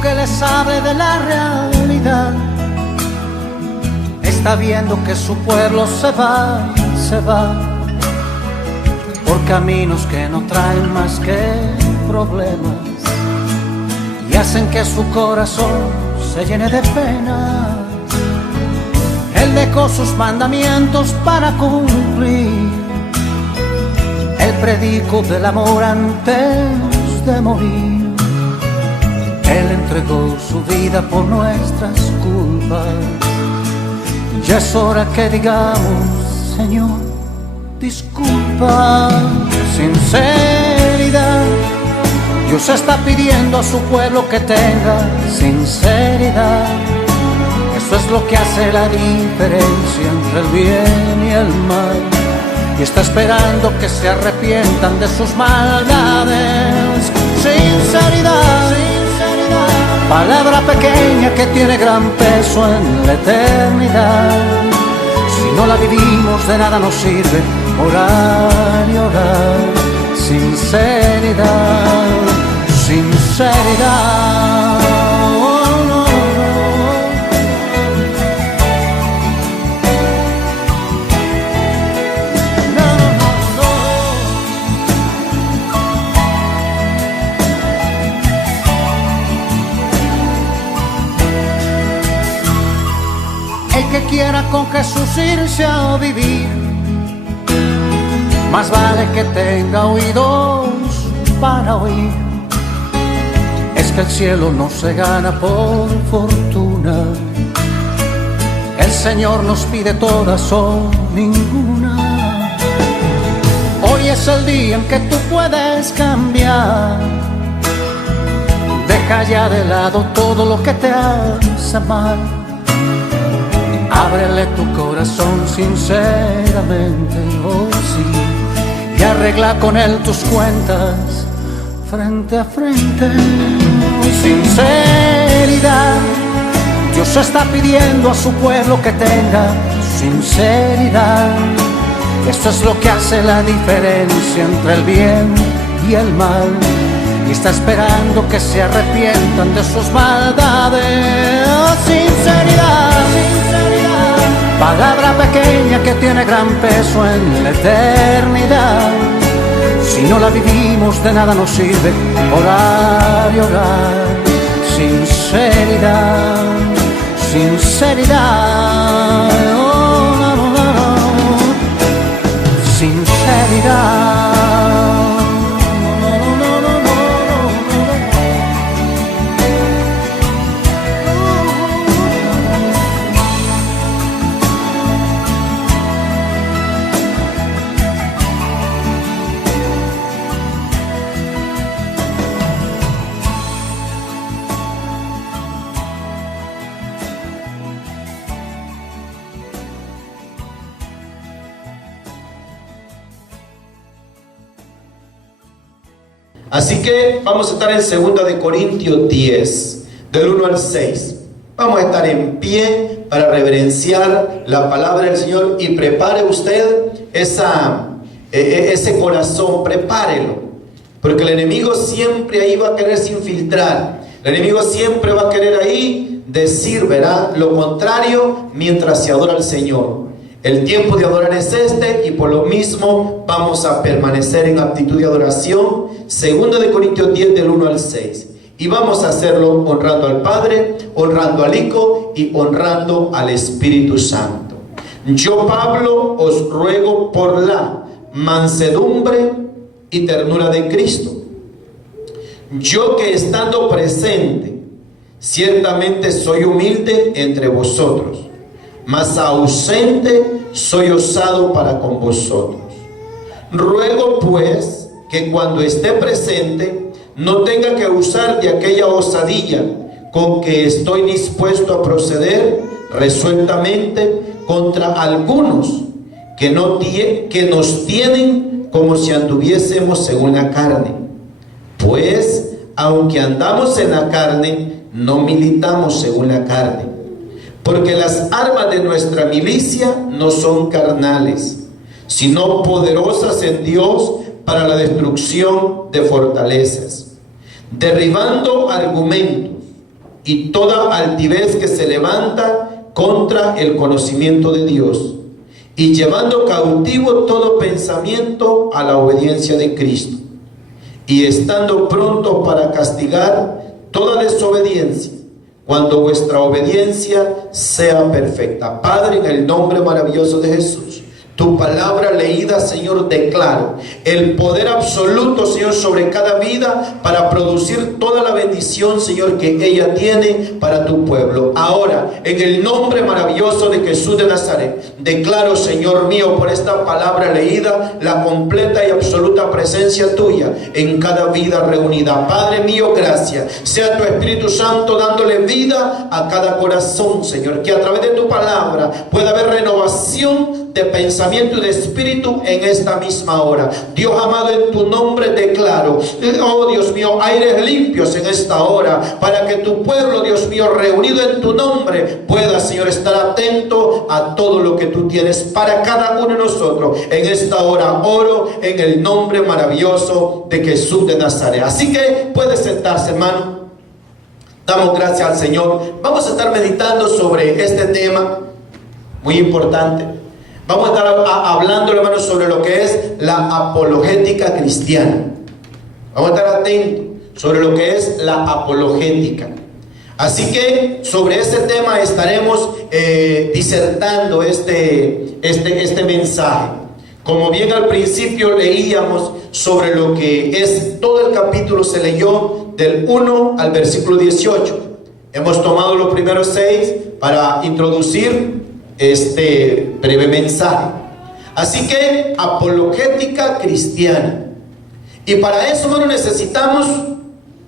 Que les hable de la realidad. Está viendo que su pueblo se va por caminos que no traen más que problemas y hacen que su corazón se llene de pena. Él dejó sus mandamientos para cumplir. Él predicó del amor antes de morir. Él entregó su vida por nuestras culpas. Ya es hora que digamos, Señor, disculpa. Sinceridad. Dios está pidiendo a su pueblo que tenga sinceridad. Eso es lo que hace la diferencia entre el bien y el mal. Y está esperando que se arrepientan de sus maldades. Sinceridad. Palabra pequeña que tiene gran peso en la eternidad. Si no la vivimos de nada nos sirve orar y orar. Sinceridad, sinceridad. Oh, no, que quiera con Jesús irse a vivir, más vale que tenga oídos para oír. Es que el cielo no se gana por fortuna. El Señor nos pide todas o ninguna. Hoy es el día en que tú puedes cambiar. Deja ya de lado todo lo que te hace mal. Ábrele tu corazón sinceramente, oh sí, y arregla con él tus cuentas frente a frente. Sinceridad. Dios está pidiendo a su pueblo que tenga sinceridad. Esto es lo que hace la diferencia entre el bien y el mal. Y está esperando que se arrepientan de sus maldades. Sinceridad. Palabra pequeña que tiene gran peso en la eternidad. Si no la vivimos de nada nos sirve orar y orar. Sinceridad, sinceridad. Oh, no, no, no. Sinceridad. Así que vamos a estar en 2 de Corintios 10, del 1 al 6. Vamos a estar en pie para reverenciar la palabra del Señor y prepare usted ese corazón, prepárelo. Porque el enemigo siempre ahí va a quererse infiltrar. El enemigo siempre va a querer ahí decir, ¿verdad?, lo contrario mientras se adora al Señor. El tiempo de adorar es este y por lo mismo vamos a permanecer en actitud de adoración. 2 de Corintios 10 del 1 al 6. Y vamos a hacerlo honrando al Padre, honrando al Hijo y honrando al Espíritu Santo. Yo, Pablo, os ruego por la mansedumbre y ternura de Cristo. Yo que estando presente, ciertamente soy humilde entre vosotros, mas ausente soy osado para con vosotros. Ruego pues que cuando esté presente no tenga que usar de aquella osadía con que estoy dispuesto a proceder resueltamente contra algunos que nos tienen como si anduviésemos según la carne. Pues, aunque andamos en la carne, no militamos según la carne, porque las armas de nuestra milicia no son carnales, sino poderosas en Dios para la destrucción de fortalezas, derribando argumentos y toda altivez que se levanta contra el conocimiento de Dios, y llevando cautivo todo pensamiento a la obediencia de Cristo, y estando pronto para castigar toda desobediencia, cuando vuestra obediencia sea perfecta. Padre, en el nombre maravilloso de Jesús, tu palabra leída, Señor, declaro el poder absoluto, Señor, sobre cada vida para producir toda la bendición, Señor, que ella tiene para tu pueblo. Ahora, en el nombre maravilloso de Jesús de Nazaret, declaro, Señor mío, por esta palabra leída, la completa y absoluta presencia tuya en cada vida reunida. Padre mío, gracias. Sea tu Espíritu Santo dándole vida a cada corazón, Señor, que a través de tu palabra pueda haber renovación de pensamiento y de espíritu en esta misma hora. Dios amado, en tu nombre declaro, oh Dios mío, aires limpios en esta hora, para que tu pueblo, Dios mío, reunido en tu nombre, pueda, Señor, estar atento a todo lo que tú tienes para cada uno de nosotros. En esta hora oro en el nombre maravilloso de Jesús de Nazaret. Así que puede sentarse, hermano. Damos gracias al Señor. Vamos a estar meditando sobre este tema muy importante. Vamos a estar hablando, hermanos, sobre lo que es la apologética cristiana. Vamos a estar atentos sobre lo que es la apologética. Así que sobre este tema estaremos disertando este mensaje. Como bien al principio leíamos sobre lo que es todo el capítulo, se leyó del 1 al versículo 18. Hemos tomado los primeros 6 para introducir este breve mensaje. Así que apologética cristiana. Y para eso, hermano, necesitamos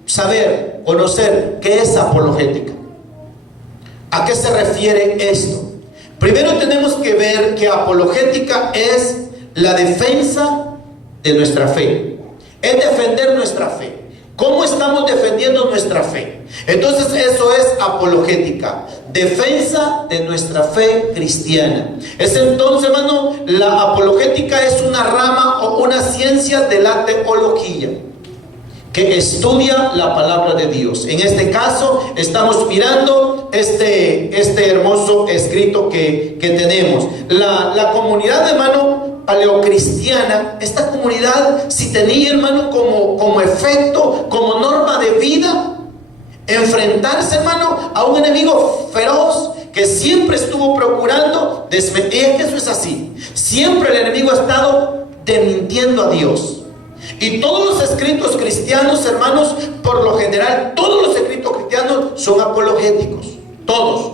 saber, conocer qué es apologética. ¿A qué se refiere esto? Primero tenemos que ver que apologética es la defensa de nuestra fe. Es defender nuestra fe. ¿Cómo estamos defendiendo nuestra fe? Entonces eso es apologética, defensa de nuestra fe cristiana. Es entonces, hermano, la apologética es una rama o una ciencia de la teología que estudia la palabra de Dios. En este caso estamos mirando este hermoso escrito que tenemos. La comunidad, hermano, paleocristiana, esta comunidad, si tenía, hermano, como efecto, como norma de vida, enfrentarse, hermano, a un enemigo feroz que siempre estuvo procurando desmentir. Es que eso es así. Siempre el enemigo ha estado desmintiendo a Dios. Y todos los escritos cristianos, hermanos, por lo general, todos los escritos cristianos son apologéticos. Todos.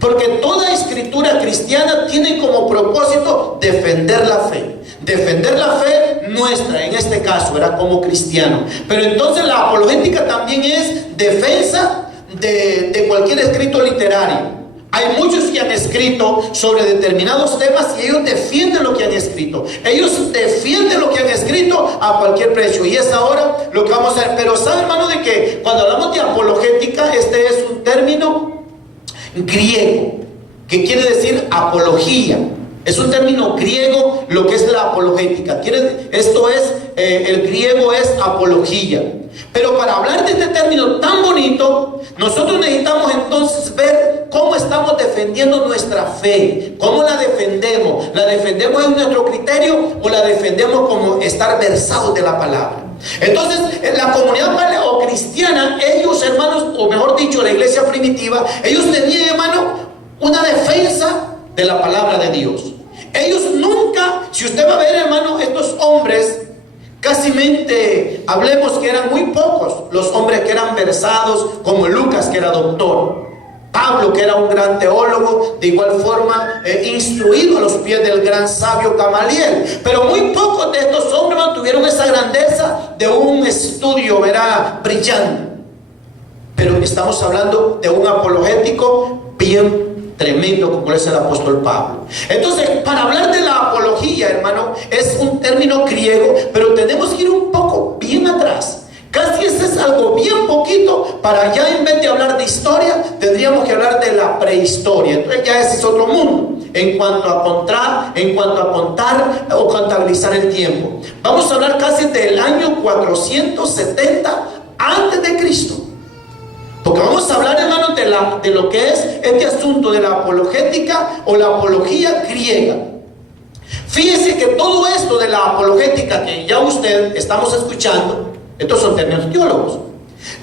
Porque toda escritura cristiana tiene como propósito defender la fe. Defender la fe nuestra, en este caso, era como cristiano. Pero entonces la apologética también es defensa de cualquier escrito literario. Hay muchos que han escrito sobre determinados temas y ellos defienden lo que han escrito. Ellos defienden lo que han escrito a cualquier precio. Y es ahora lo que vamos a ver. Pero sabe, hermano, de que cuando hablamos de apologética, este es un término griego que quiere decir apología. Es un término griego lo que es la apologética. Esto es, el griego es apología. Pero para hablar de este término tan bonito, nosotros necesitamos entonces ver cómo estamos defendiendo nuestra fe. ¿Cómo la defendemos? ¿La defendemos en nuestro criterio o la defendemos como estar versados de la palabra? Entonces, la comunidad paleocristiana, ellos, hermanos, o mejor dicho, la iglesia primitiva, ellos tenían, hermano, una defensa de la palabra de Dios. Ellos nunca, si usted va a ver, hermano, estos hombres, hablemos que eran muy pocos los hombres que eran versados, como Lucas, que era doctor. Pablo, que era un gran teólogo, de igual forma instruido a los pies del gran sabio Gamaliel. Pero muy pocos de estos hombres tuvieron esa grandeza de un estudio, verá, brillante. Pero estamos hablando de un apologético bien tremendo, como es el apóstol Pablo. Entonces, para hablar de la apología, hermano, es un término griego, pero tenemos que ir un poco bien atrás. Casi ese es algo bien poquito, para ya en vez de hablar de historia, tendríamos que hablar de la prehistoria. Entonces ya ese es otro mundo, en cuanto a contar o contabilizar el tiempo. Vamos a hablar casi del año 470 antes de Cristo. Porque vamos a hablar, hermanos, de lo que es este asunto de la apologética o la apología griega. Fíjese que todo esto de la apologética que ya usted estamos escuchando, estos son términos teólogos.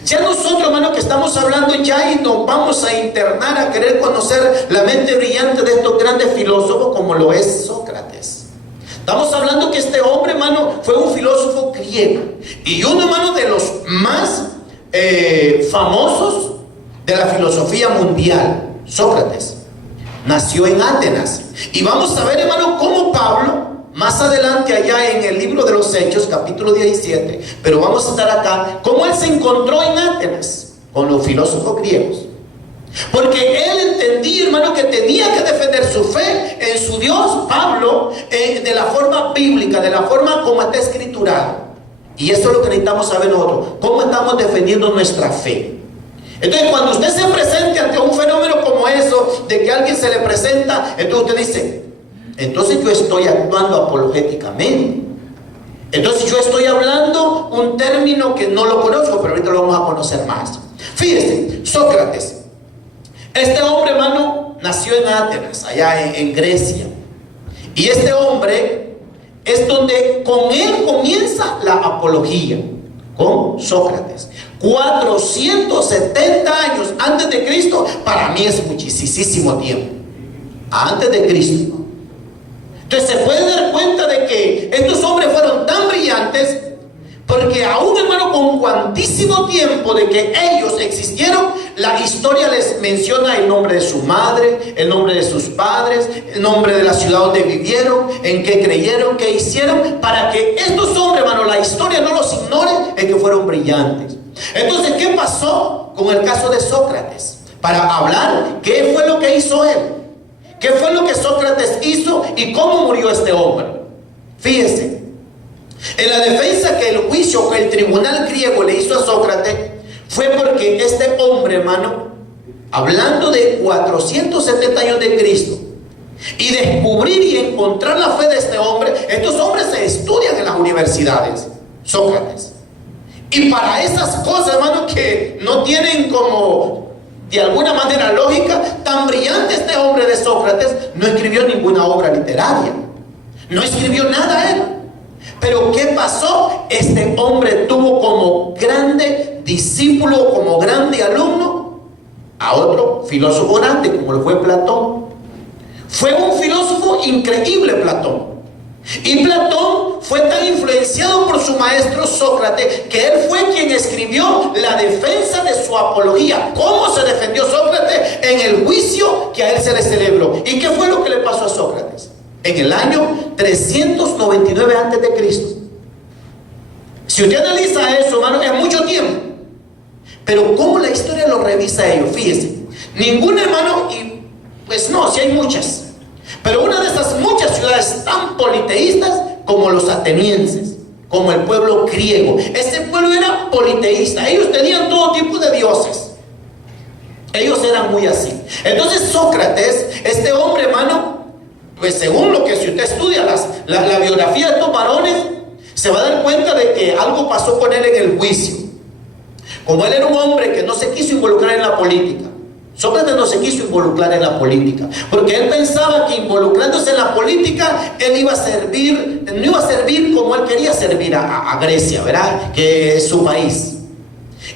Ya nosotros, hermano, que estamos hablando ya y nos vamos a internar a querer conocer la mente brillante de estos grandes filósofos como lo es Sócrates. Estamos hablando que este hombre, hermano, fue un filósofo griego y uno, hermano, de los más famosos de la filosofía mundial. Sócrates nació en Atenas. Y vamos a ver, hermano, cómo Pablo, más adelante allá en el libro de los Hechos, capítulo 17, pero vamos a estar acá, cómo él se encontró en Atenas con los filósofos griegos. Porque él entendía, hermano, que tenía que defender su fe en su Dios, Pablo, de la forma bíblica, de la forma como está escriturado. Y eso es lo que necesitamos saber nosotros, cómo estamos defendiendo nuestra fe. Entonces, cuando usted se presente ante un fenómeno como eso, de que alguien se le presenta, entonces usted dice, entonces yo estoy actuando apologéticamente. Entonces yo estoy hablando un término que no lo conozco, pero ahorita lo vamos a conocer más. Fíjese, Sócrates. Este hombre, hermano, nació en Atenas, allá en Grecia. Y este hombre es donde con él comienza la apología, con Sócrates. 470 años antes de Cristo, para mí es muchísimo tiempo. Antes de Cristo. Entonces se puede dar cuenta de que estos hombres fueron tan brillantes, porque aún, hermano, con cuantísimo tiempo de que ellos existieron, la historia les menciona el nombre de su madre, el nombre de sus padres, el nombre de la ciudad donde vivieron, en qué creyeron, qué hicieron, para que estos hombres, hermano, la historia no los ignore, es que fueron brillantes. Entonces, ¿qué pasó con el caso de Sócrates? Para hablar, ¿qué fue lo que hizo él? ¿Qué fue lo que Sócrates hizo y cómo murió este hombre? Fíjense. En la defensa que el juicio, que el tribunal griego le hizo a Sócrates, fue porque este hombre, hermano, hablando de 470 años de Cristo, y descubrir y encontrar la fe de este hombre, estos hombres se estudian en las universidades, Sócrates. Y para esas cosas, hermano, que no tienen como, de alguna manera, lógica, tan brillante este hombre de Sócrates, no escribió ninguna obra literaria, no escribió nada él. Pero ¿qué pasó? Este hombre tuvo como grande discípulo, como grande alumno, a otro filósofo grande, como lo fue Platón. Fue un filósofo increíble, Platón. Y Platón fue tan influenciado por su maestro Sócrates, que él fue quien escribió la defensa de su apología. ¿Cómo se defendió Sócrates? En el juicio que a él se le celebró. ¿Y qué fue lo que le pasó a Sócrates? En el año 399 antes de Cristo. Si usted analiza eso, hermano, es mucho tiempo. Pero ¿cómo la historia lo revisa a ellos? Fíjese, ningún hermano, y pues no, sí hay muchas, pero una de esas muchas ciudades tan politeístas como los atenienses, como el pueblo griego. Ese pueblo era politeísta, ellos tenían todo tipo de dioses. Ellos eran muy así. Entonces Sócrates, este hombre, hermano, pues según lo que si usted estudia la biografía de estos varones, se va a dar cuenta de que algo pasó con él en el juicio. Como él era un hombre que no se quiso involucrar en la política, Sócrates no se quiso involucrar en la política, porque él pensaba que involucrándose en la política, él iba a servir, no iba a servir como él quería servir a Grecia, ¿verdad? Que es su país.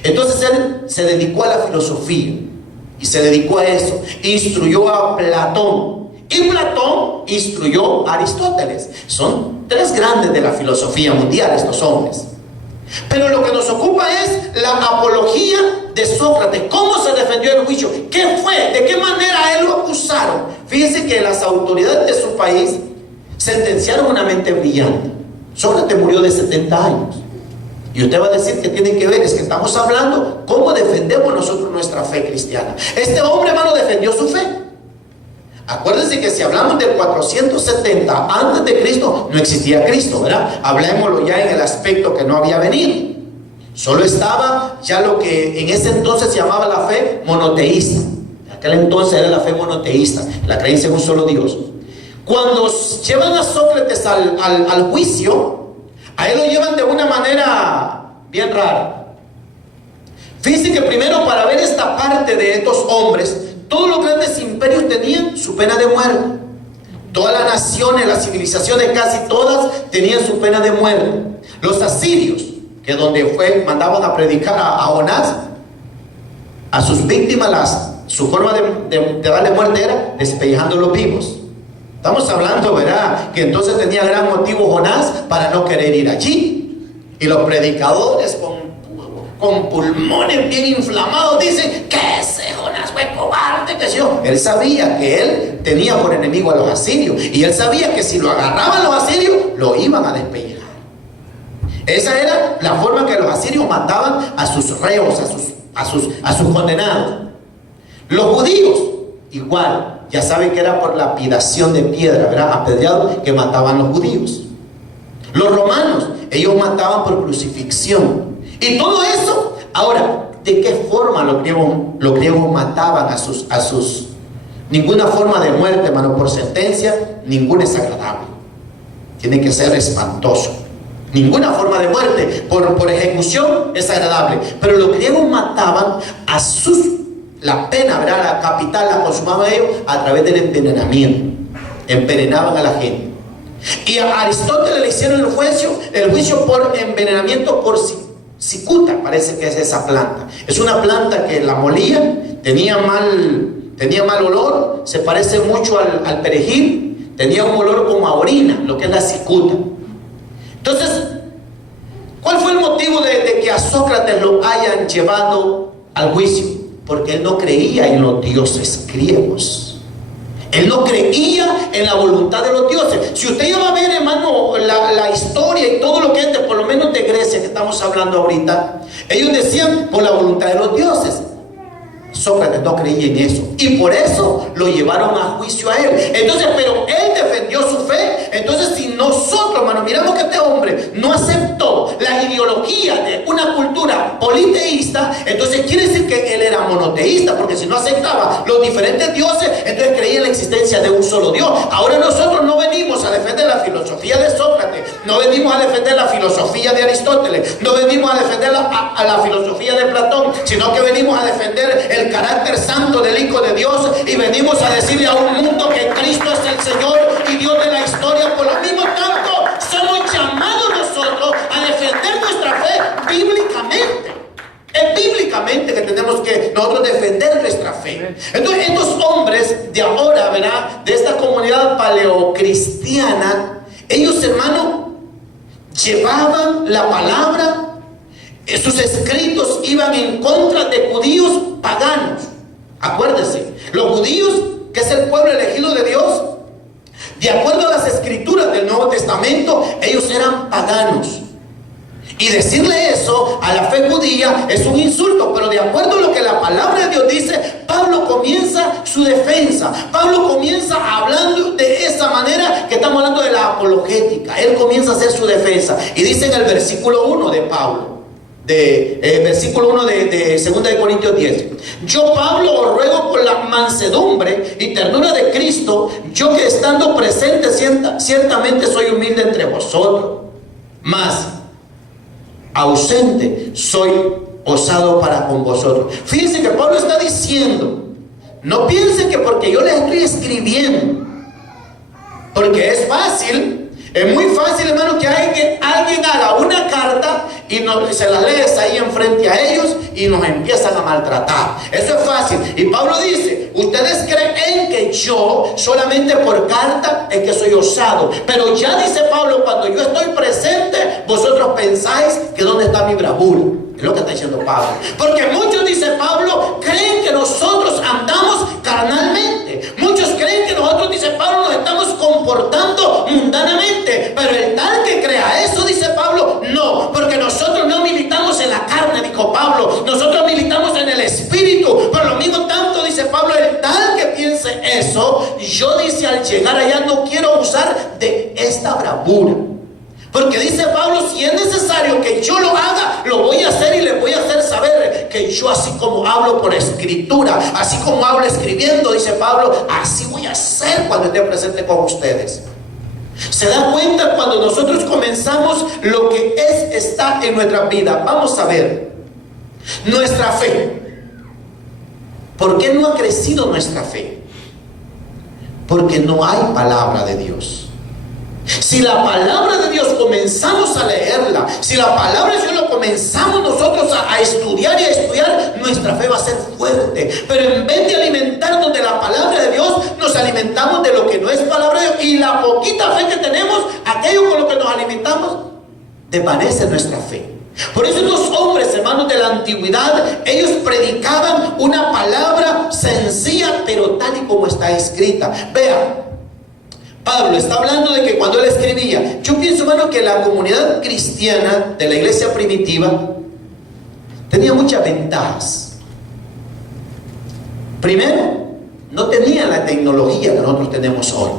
Entonces él se dedicó a la filosofía, y se dedicó a eso, instruyó a Platón. Y Platón instruyó a Aristóteles. Son tres grandes de la filosofía mundial estos hombres. Pero lo que nos ocupa es la apología de Sócrates. ¿Cómo se defendió el juicio? ¿Qué fue? ¿De qué manera a él lo acusaron? Fíjense que las autoridades de su país sentenciaron una mente brillante. Sócrates murió de 70 años. Y usted va a decir que tiene que ver, es que estamos hablando cómo defendemos nosotros nuestra fe cristiana. Este hombre, hermano, defendió su fe. Acuérdense que si hablamos del 470 antes de Cristo, no existía Cristo, ¿verdad? Hablémoslo ya en el aspecto que no había venido. Solo estaba ya lo que en ese entonces se llamaba la fe monoteísta. En aquel entonces era la fe monoteísta, la creencia en un solo Dios. Cuando llevan a Sócrates al juicio, a él lo llevan de una manera bien rara. Fíjense que primero, para ver esta parte de estos hombres, todos los grandes imperios tenían su pena de muerte. Todas las naciones, las civilizaciones, casi todas tenían su pena de muerte. Los asirios, que donde mandaban a predicar a Jonás, a sus víctimas, su forma de darle muerte era despellejándolos vivos. Estamos hablando, ¿verdad?, que entonces tenía gran motivo Jonás para no querer ir allí. Y los predicadores con pulmones bien inflamados dicen que ese Jonás fue cobarde, que yo. Él sabía que él tenía por enemigo a los asirios, y él sabía que si lo agarraban los asirios, lo iban a despellejar. Esa era la forma que los asirios mataban a sus reos, a sus condenados. Los judíos, igual. Ya saben que era por lapidación de piedra, ¿verdad?, apedreado, que mataban los judíos. Los romanos, ellos mataban por crucifixión. Y todo eso, ahora, ¿de qué forma los griegos mataban a sus? Ninguna forma de muerte, hermano, por sentencia, ninguna es agradable. Tiene que ser espantoso. Ninguna forma de muerte por ejecución es agradable. Pero los griegos mataban a la pena, ¿verdad?, la capital la consumaban ellos a través del envenenamiento. Envenenaban a la gente. Y a Aristóteles le hicieron el juicio por envenenamiento por cicuta, parece que es esa planta. Es una planta que la molían, tenía mal olor, se parece mucho al perejil, tenía un olor como a orina, lo que es la cicuta. Entonces, ¿cuál fue el motivo de que a Sócrates lo hayan llevado al juicio? Porque él no creía en los dioses griegos. Él no creía en la voluntad de los dioses. Si usted ya va a ver, hermano, la historia y todo lo que es por lo menos de Grecia que estamos hablando ahorita, ellos decían por la voluntad de los dioses. Sócrates no creía en eso, y por eso lo llevaron a juicio a él. Entonces, pero él defendió su fe. Entonces, si nosotros, hermano, miramos que este hombre no aceptó la ideología de una cultura politeísta, entonces quiere decir que él era monoteísta, porque si no aceptaba los diferentes dioses, entonces creía en la existencia de un solo Dios. Ahora nosotros no venimos a defender la filosofía de Sócrates, no venimos a defender la filosofía de Aristóteles, no venimos a defender a la filosofía de Platón, sino que venimos a defender el carácter santo del Hijo de Dios, y venimos a decirle a un mundo que Cristo es el Señor y Dios de la historia. Por lo mismo tanto, somos llamados nosotros a defender nuestra fe bíblicamente. Es bíblicamente que tenemos que nosotros defender nuestra fe. Entonces, estos hombres de ahora, ¿verdad?, de esta comunidad paleocristiana, ellos, hermano, llevaban la palabra. Sus escritos iban en contra de judíos paganos. Acuérdense, los judíos, que es el pueblo elegido de Dios, de acuerdo a las escrituras del Nuevo Testamento, ellos eran paganos. Y decirle eso a la fe judía es un insulto. Pero de acuerdo a lo que la palabra de Dios dice, Pablo comienza su defensa. Pablo comienza hablando de esa manera que estamos hablando de la apologética. Él comienza a hacer su defensa. Y dice en el versículo 1 de Pablo, versículo 1 de 2 de Corintios 10: yo, Pablo, os ruego por la mansedumbre y ternura de Cristo, yo que estando presente ciertamente soy humilde entre vosotros, mas ausente soy osado para con vosotros. Fíjense que Pablo está diciendo, no piensen que porque yo les estoy escribiendo, porque es fácil. Es muy fácil, hermano, que alguien haga una carta y se la lees ahí enfrente a ellos y nos empiezan a maltratar. Eso es fácil. Y Pablo dice, ustedes creen que yo solamente por carta es que soy osado. Pero ya dice Pablo, cuando yo estoy presente, vosotros pensáis que dónde está mi bravura. Es lo que está diciendo Pablo. Porque muchos, dice Pablo, creen que nosotros andamos carnalmente. Muchos creen que nosotros, dice Pablo, nos estamos comportando mundanamente. Pero el tal que crea eso, dice Pablo, no. Porque nosotros no militamos en la carne, dijo Pablo. Nosotros militamos en el espíritu. Por lo mismo tanto, dice Pablo, el tal que piense eso, yo, dice, al llegar allá no quiero usar de esta bravura. Porque dice Pablo, si es necesario que yo lo haga, lo voy a hacer y les voy a hacer saber que yo, así como hablo por escritura, así como hablo escribiendo, dice Pablo, así voy a hacer cuando esté presente con ustedes. ¿Se da cuenta cuando nosotros comenzamos lo que está en nuestra vida? Vamos a ver, nuestra fe. ¿Por qué no ha crecido nuestra fe? Porque no hay palabra de Dios. Si la palabra de Dios comenzamos a leerla, si la palabra de Dios lo comenzamos nosotros a estudiar y a estudiar, nuestra fe va a ser fuerte. Pero en vez de alimentarnos de la palabra de Dios, nos alimentamos de lo que no es palabra de Dios. Y la poquita fe que tenemos, aquello con lo que nos alimentamos, desvanece nuestra fe. Por eso estos hombres, hermanos de la antigüedad, ellos predicaban una palabra sencilla, pero tal y como está escrita. Vean, Pablo está hablando de que cuando él escribía, yo pienso, hermano, que la comunidad cristiana de la iglesia primitiva tenía muchas ventajas. Primero, no tenían la tecnología que nosotros tenemos hoy.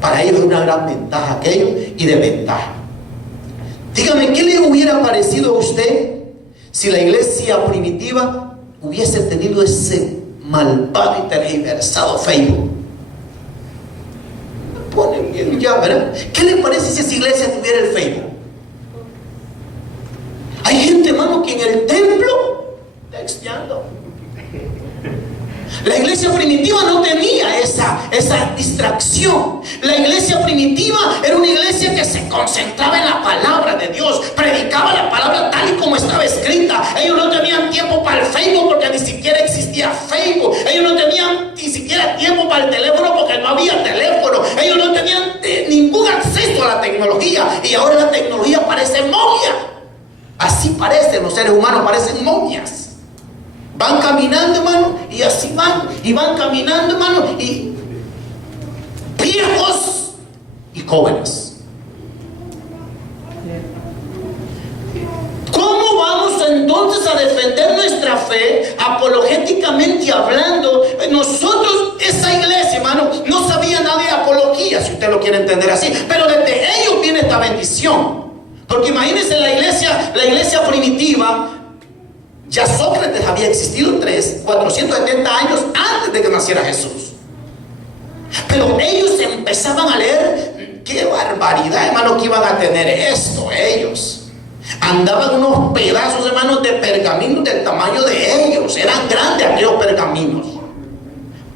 Para ellos es una gran ventaja aquello y desventaja. Dígame, ¿qué le hubiera parecido a usted si la iglesia primitiva hubiese tenido ese malvado y tergiversado Facebook? Ponen bien ya, ¿verdad? ¿Qué le parece si esa iglesia tuviera el Facebook? Hay gente, hermano, que en el templo texteando. La iglesia primitiva no tenía esa distracción. La iglesia primitiva era una iglesia que se concentraba en la palabra de Dios, predicaba la palabra tal y como estaba escrita. Ellos no tenían tiempo para el Facebook porque ni siquiera existía Facebook. Ellos no tenían ni siquiera tiempo para el teléfono porque no había teléfono. Ellos no tenían ningún acceso a la tecnología. Y ahora la tecnología parece momia. Así parecen los seres humanos, parecen momias. Van caminando, hermano, y así van, y van caminando, hermano, y viejos y jóvenes. ¿Cómo vamos entonces a defender nuestra fe apologéticamente hablando? Nosotros, esa iglesia, hermano, no sabía nada de apología, si usted lo quiere entender así, pero desde ellos viene esta bendición. Porque imagínense la iglesia primitiva. Ya Sócrates había existido 470 años antes de que naciera Jesús. Pero ellos empezaban a leer, qué barbaridad, hermano, que iban a tener esto ellos. Andaban unos pedazos, hermanos, de pergaminos del tamaño de ellos. Eran grandes aquellos pergaminos.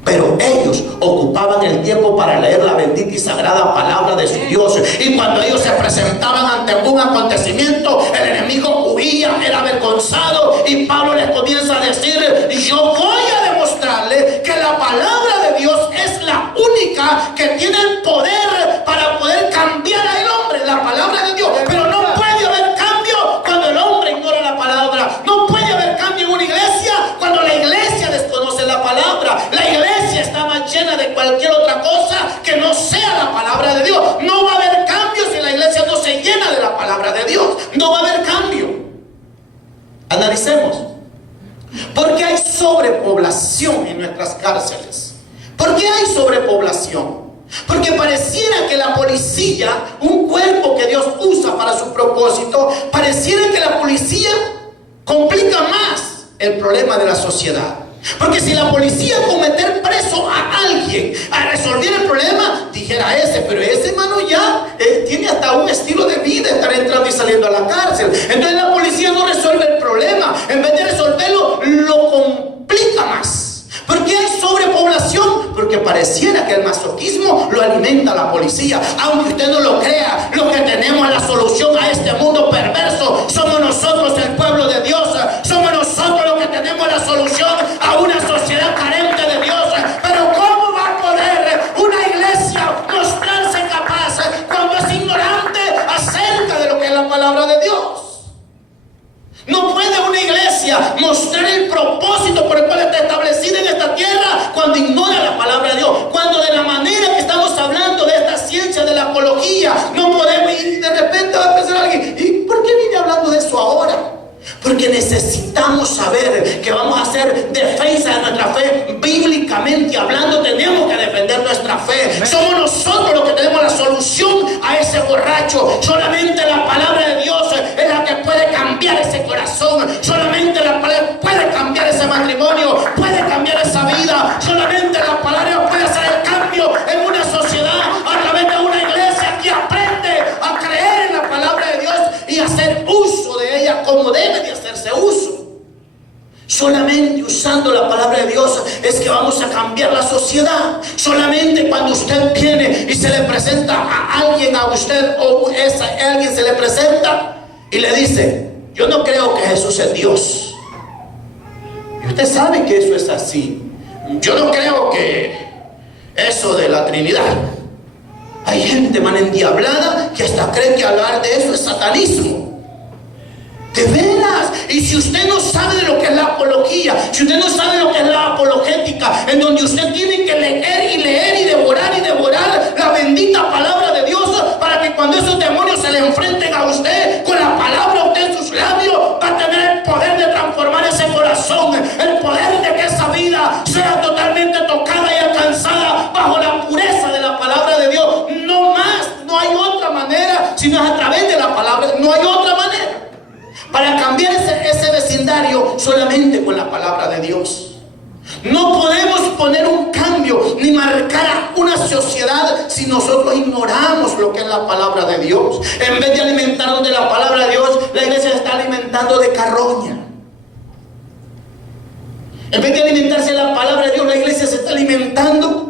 Pero ellos ocupaban el tiempo para leer la bendita y sagrada palabra de su Dios. Y cuando ellos se presentaban ante algún acontecimiento, el enemigo huía, era avergonzado. Y Pablo les comienza a decir, yo voy a demostrarle que la palabra de Dios es la única que tiene el poder para poder cambiar al hombre. La palabra de Dios. Pero no puede haber cambio cuando el hombre ignora la palabra. No puede haber cambio en una iglesia cuando la iglesia desconoce la palabra. La iglesia está más llena de cualquier otra cosa que no sea la palabra de Dios. No va a haber cambio si la iglesia no se llena de la palabra de Dios. No va a haber cambio. Analicemos. ¿Por qué hay sobrepoblación en nuestras cárceles? ¿Por qué hay sobrepoblación? Porque pareciera que la policía, un cuerpo que Dios usa para su propósito, pareciera que la policía complica más el problema de la sociedad. Porque si la policía con meter preso a alguien a resolver el problema, dijera ese, pero ese, hermano, ya tiene hasta un estilo de vida estar entrando y saliendo a la cárcel. Entonces la policía no resuelve el problema. En vez de resolverlo, lo complica más. ¿Por qué hay sobrepoblación? Porque pareciera que el masoquismo lo alimenta la policía. Aunque usted no lo crea, los que tenemos la solución a este mundo perverso somos nosotros, el pueblo de Dios. Somos nosotros los que tenemos la solución a una sociedad carente de Dios. Pero ¿cómo va a poder una iglesia mostrarse capaz cuando es ignorante acerca de iglesia mostrar el propósito por el cual está establecida en esta tierra cuando ignora la palabra de Dios. Cuando de la manera que estamos hablando de esta ciencia de la apología, no podemos, y de repente va a pensar alguien, ¿y por qué vine hablando de eso ahora? Porque necesitamos saber que vamos a hacer defensa de nuestra fe. Bíblicamente hablando, tenemos que defender nuestra fe. Somos nosotros los que tenemos la solución a ese borracho. Solamente la palabra de Dios es la que puede cambiar ese corazón. Solamente la palabra puede cambiar ese matrimonio, puede cambiar esa vida. Solamente la palabra puede hacer el cambio en una sociedad a través de una iglesia que aprende a creer en la palabra de Dios y hacer uso de ella como debe de hacerse uso. Solamente usando la palabra de Dios es que vamos a cambiar la sociedad. Solamente cuando usted viene y se le presenta a alguien, a usted o alguien se le presenta y le dice, yo no creo que Jesús es Dios. Y usted sabe que eso es así. Yo no creo que eso de la Trinidad. Hay gente, man, endiablada que hasta cree que hablar de eso es satanismo. De veras. Y si usted no sabe de lo que es la apología, si usted no sabe lo que es la apologética, en donde usted tiene que leer y leer y devorar la bendita palabra de Dios, para que cuando esos demonios se le enfrenten a usted, con la palabra usted en sus labios, va a tener el poder de transformar ese corazón, el poder de que esa vida sea totalmente tocada y alcanzada bajo la pureza de la palabra de Dios. No más, no hay otra manera, sino es a través de la palabra, no hay otra manera. Para cambiar ese vecindario solamente con la palabra de Dios. No podemos poner un cambio ni marcar una sociedad si nosotros ignoramos lo que es la palabra de Dios. En vez de alimentarnos de la palabra de Dios, la iglesia se está alimentando de carroña. En vez de alimentarse de la palabra de Dios, la iglesia se está alimentando.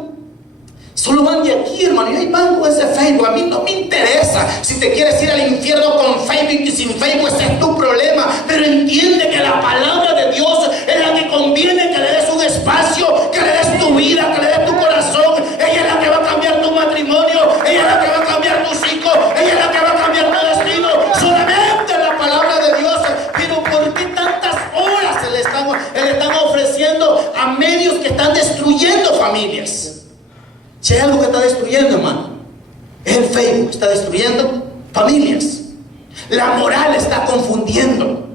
Solo van de aquí, hermano, y ahí van con ese Facebook. A mí no me interesa si te quieres ir al infierno con Facebook y sin Facebook, ese es tu problema. Pero entiende que la palabra de Dios es la que conviene que le des un espacio, que le des tu vida, que le des tu corazón. Ella es la que va a cambiar tu matrimonio, ella es la que va a cambiar tus hijos, ella es la que va a cambiar tu destino. Solamente la palabra de Dios. Pero ¿por qué tantas horas se le están ofreciendo a medios que están destruyendo familias? Si hay algo que está destruyendo, hermano, es el Facebook. Está destruyendo familias. La moral está confundiendo.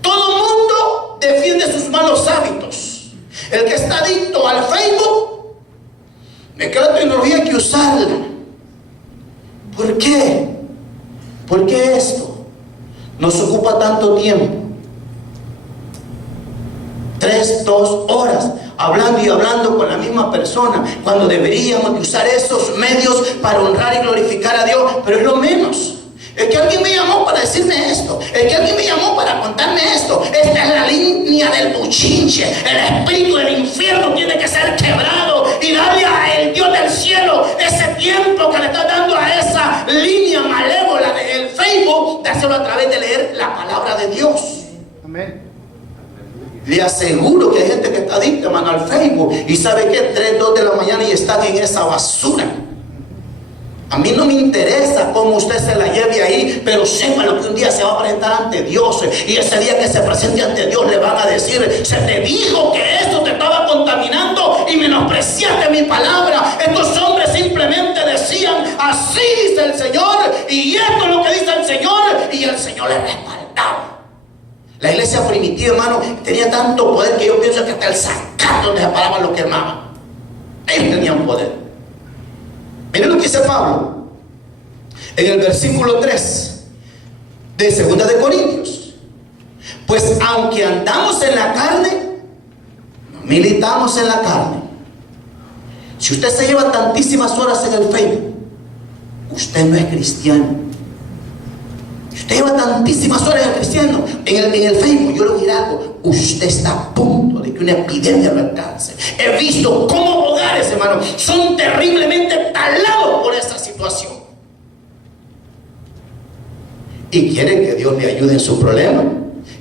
Todo el mundo defiende sus malos hábitos. El que está adicto al Facebook, me queda la tecnología, hay que usarla. ¿Por qué? ¿Por qué esto nos ocupa tanto tiempo? 3, 2 horas hablando y hablando con la misma persona, cuando deberíamos de usar esos medios para honrar y glorificar a Dios. Pero es lo menos. Es que alguien me llamó para decirme esto, es que alguien me llamó para contarme esto. Esta es la línea del buchinche. El espíritu del infierno tiene que ser quebrado y darle al Dios del cielo ese tiempo que le está dando a esa línea malévola del Facebook, de hacerlo a través de leer la palabra de Dios. Amén. Le aseguro que hay gente que está adicta, hermano, al Facebook, y sabe que 3, 2 de la mañana y están en esa basura. A mí no me interesa cómo usted se la lleve ahí, pero sepa lo que un día se va a presentar ante Dios, y ese día que se presente ante Dios le van a decir, se te dijo que esto te estaba contaminando y menospreciaste mi palabra. Estos hombres simplemente decían, así dice el Señor, y esto es lo que dice el Señor, y el Señor le respaldaba. La iglesia primitiva, hermano, tenía tanto poder que yo pienso que hasta el zacate donde se paraban lo quemaban. Ellos tenían poder. Miren lo que dice Pablo en el versículo 3 de 2 de Corintios. Pues aunque andamos en la carne, no militamos en la carne. Si usted se lleva tantísimas horas en el Facebook, usted no es cristiano. Usted lleva tantísimas horas en el Facebook, yo le diré algo, usted está a punto de que una epidemia lo alcance. He visto cómo hogares, hermano, son terriblemente talados por esta situación. Y quieren que Dios le ayude en su problema.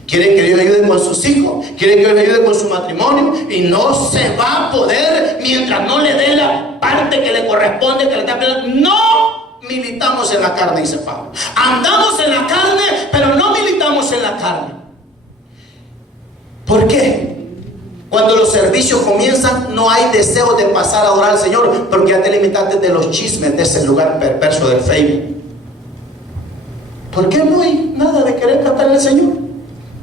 Quieren que Dios le ayude con sus hijos. Quieren que Dios le ayude con su matrimonio. Y no se va a poder mientras no le dé la parte que le corresponde, que le está pidiendo. No militamos en la carne, dice Pablo. Andamos en la carne, pero no militamos en la carne. Cuando los servicios comienzan, no hay deseo de pasar a adorar al Señor, porque ya te limitaste de los chismes de ese lugar perverso del Facebook. ¿Por qué no hay nada de querer cantarle al Señor?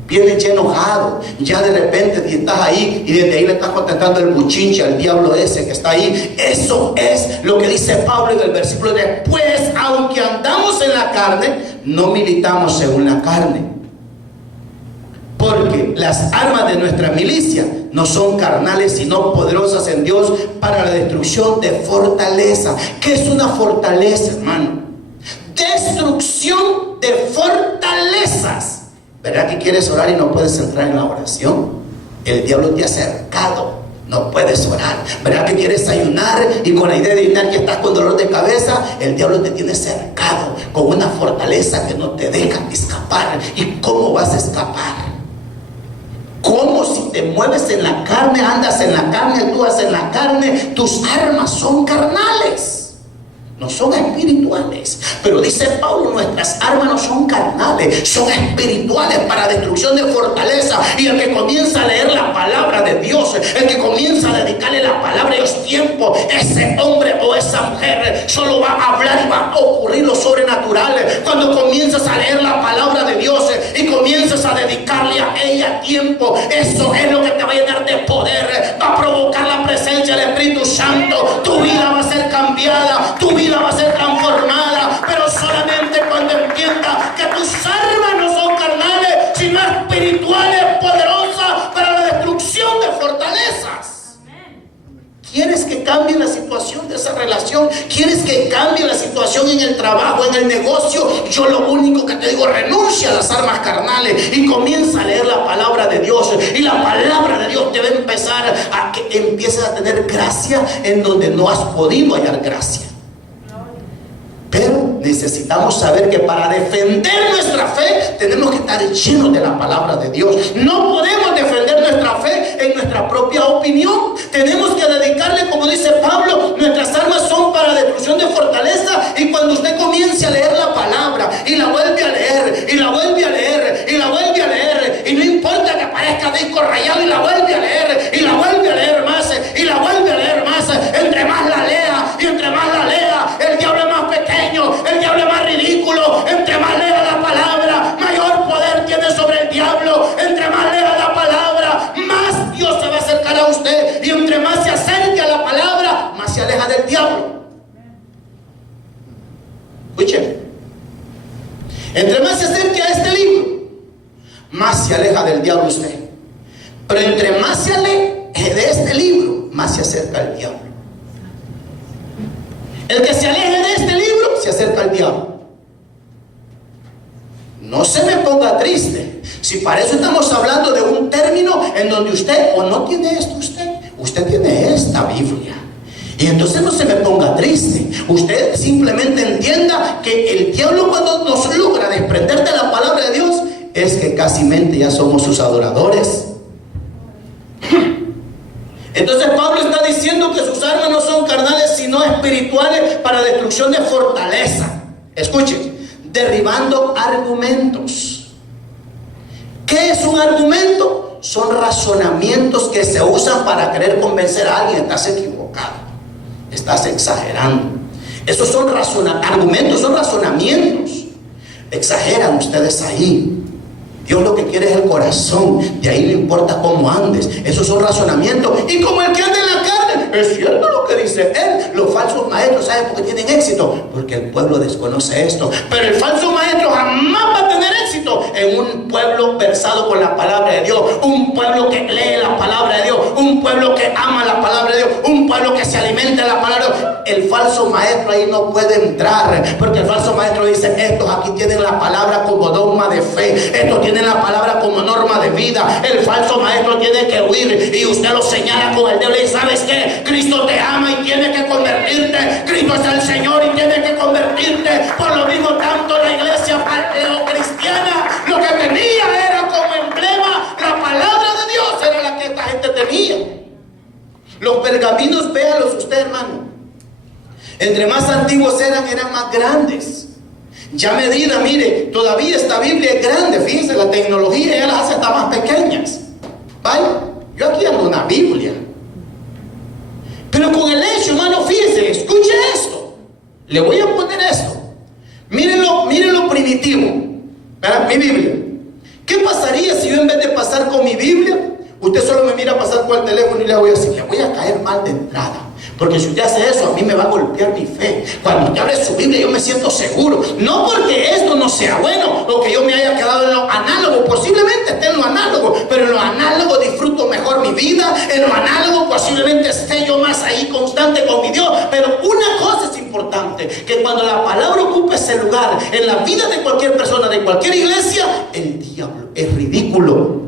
Vienes ya enojado, ya de repente estás ahí y desde ahí le estás contestando el buchinche al diablo ese que está ahí. Eso es lo que dice Pablo en el versículo 3. Pues aunque andamos en la carne, no militamos según la carne. Porque las armas de nuestra milicia no son carnales, sino poderosas en Dios para la destrucción de fortaleza. ¿Qué es una fortaleza, hermano? Destrucción de fortalezas. ¿Verdad que quieres orar y no puedes entrar en la oración? El diablo te ha cercado, no puedes orar. ¿Verdad que quieres ayunar y con la idea de ayunar que estás con dolor de cabeza? El diablo te tiene cercado con una fortaleza que no te deja escapar. ¿Y cómo vas a escapar? ¿Cómo? Si te mueves en la carne, andas en la carne, actúas en la carne, tus armas son carnales. No son espirituales. Pero dice Pablo, nuestras armas no son carnales, son espirituales para destrucción de fortaleza. Y el que comienza a leer la palabra de Dios, el que comienza a dedicarle la palabra de Dios tiempo, ese hombre o esa mujer solo va a hablar y va a ocurrir lo sobrenatural. Cuando comienzas a leer la palabra de Dios y comienzas a dedicarle a ella tiempo, eso es lo que te va a llenar de poder, va a provocar la presencia del Espíritu Santo. Tu vida va a ser cambiada, tu vida va a ser transformada, pero solamente cuando entienda que tus armas no son carnales, sino espirituales, poderosas para la destrucción de fortalezas. ¿Quieres que cambie la situación de esa relación? ¿Quieres que cambie la situación en el trabajo, en el negocio? Yo lo único que te digo, renuncia a las armas carnales y comienza a leer la palabra de Dios. Y la palabra de Dios te va a empezar a que empieces a tener gracia en donde no has podido hallar gracia. Pero necesitamos saber que para defender nuestra fe tenemos que estar llenos de la palabra de Dios. No podemos defender nuestra fe en nuestra propia opinión. Tenemos que dedicarle, como dice Pablo, nuestras armas son para destrucción de fortaleza. Y cuando usted comience a leer la palabra y la vuelve a leer y la vuelve a leer y la vuelve a leer, y no importa que parezca disco rayado, y la vuelve a leer y la vuelve a leer más y la vuelve a leer más, entre más la lea y entre más la lea, el diablo es más pequeño, el diablo es más ridículo. Entre más lea la palabra, mayor poder tiene sobre el diablo. Entre más lea la palabra, más Dios se va a acercar a usted. Y entre más se acerque a la palabra, más se aleja del diablo. Escuchen, entre más se acerque a este libro, más se aleja del diablo usted. Pero entre más se aleje de este libro, más se acerca al diablo. El que se aleje de este libro se acerca al diablo. No se me ponga triste. Si para eso estamos hablando de un término en donde usted o no tiene esto, usted tiene esta Biblia. Y entonces no se me ponga triste. Usted simplemente entienda que el diablo, cuando nos logra desprender de la palabra de Dios, es que casi mente ya somos sus adoradores. Entonces Pablo está diciendo que sus armas no son carnales, sino espirituales para destrucción de fortaleza. Escuchen, derribando argumentos. ¿Qué es un argumento? Son razonamientos que se usan para querer convencer a alguien. Estás equivocado, estás exagerando. Esos son argumentos, son razonamientos. Exageran ustedes ahí. Dios lo que quiere es el corazón. De ahí no importa cómo andes. Esos son razonamientos. Y como el que anda en la carne, es cierto lo que dice él. Los falsos maestros, ¿saben por qué tienen éxito? Porque el pueblo desconoce esto. Pero el falso maestro jamás va a tener éxito en un pueblo versado con la palabra de Dios. Un pueblo que lee la palabra de Dios. Un pueblo que ama la palabra de Dios. Un pueblo que se alimenta de la palabra de Dios. El falso maestro ahí no puede entrar. Porque el falso maestro dice, estos aquí tienen la palabra como dogma de fe. Estos tienen la palabra como norma de vida. El falso maestro tiene que huir. Y usted lo señala con el dedo y dice, ¿sabes qué? Cristo te ama y tiene que convertirte. Cristo es el Señor y tiene que convertirte. Por lo mismo tanto la iglesia paleo-cristiana lo que tenía era como emblema la palabra de Dios. Era la que esta gente tenía. Los pergaminos, véalos usted, hermano. Entre más antiguos eran más grandes. Ya medida, mire, todavía esta Biblia es grande. Fíjense, la tecnología ya las hace hasta más pequeñas. ¿Vale? Yo aquí ando una saco el teléfono y le voy a decir, le voy a caer mal de entrada. Porque si usted hace eso, a mí me va a golpear mi fe. Cuando usted abre su Biblia, yo me siento seguro. No porque esto no sea bueno, o que yo me haya quedado en lo análogo. Posiblemente esté en lo análogo, pero en lo análogo disfruto mejor mi vida. En lo análogo posiblemente esté yo más ahí constante con mi Dios. Pero una cosa es importante, que cuando la palabra ocupe ese lugar en la vida de cualquier persona, de cualquier iglesia, el diablo es ridículo.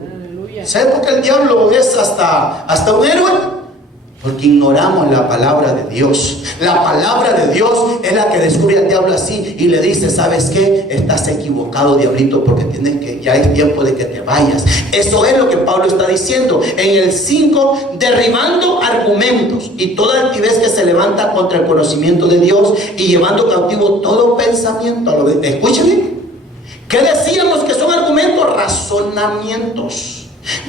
¿Sabe por qué el diablo es hasta un héroe? Porque ignoramos la palabra de Dios. La palabra de Dios es la que descubre al diablo así y le dice, ¿sabes qué? Estás equivocado, diablito, porque ya es tiempo de que te vayas. Eso es lo que Pablo está diciendo en el 5, derribando argumentos y toda altivez que se levanta contra el conocimiento de Dios y llevando cautivo todo pensamiento a lo que... Escuchen bien. ¿Qué decíamos que son argumentos? Razonamientos.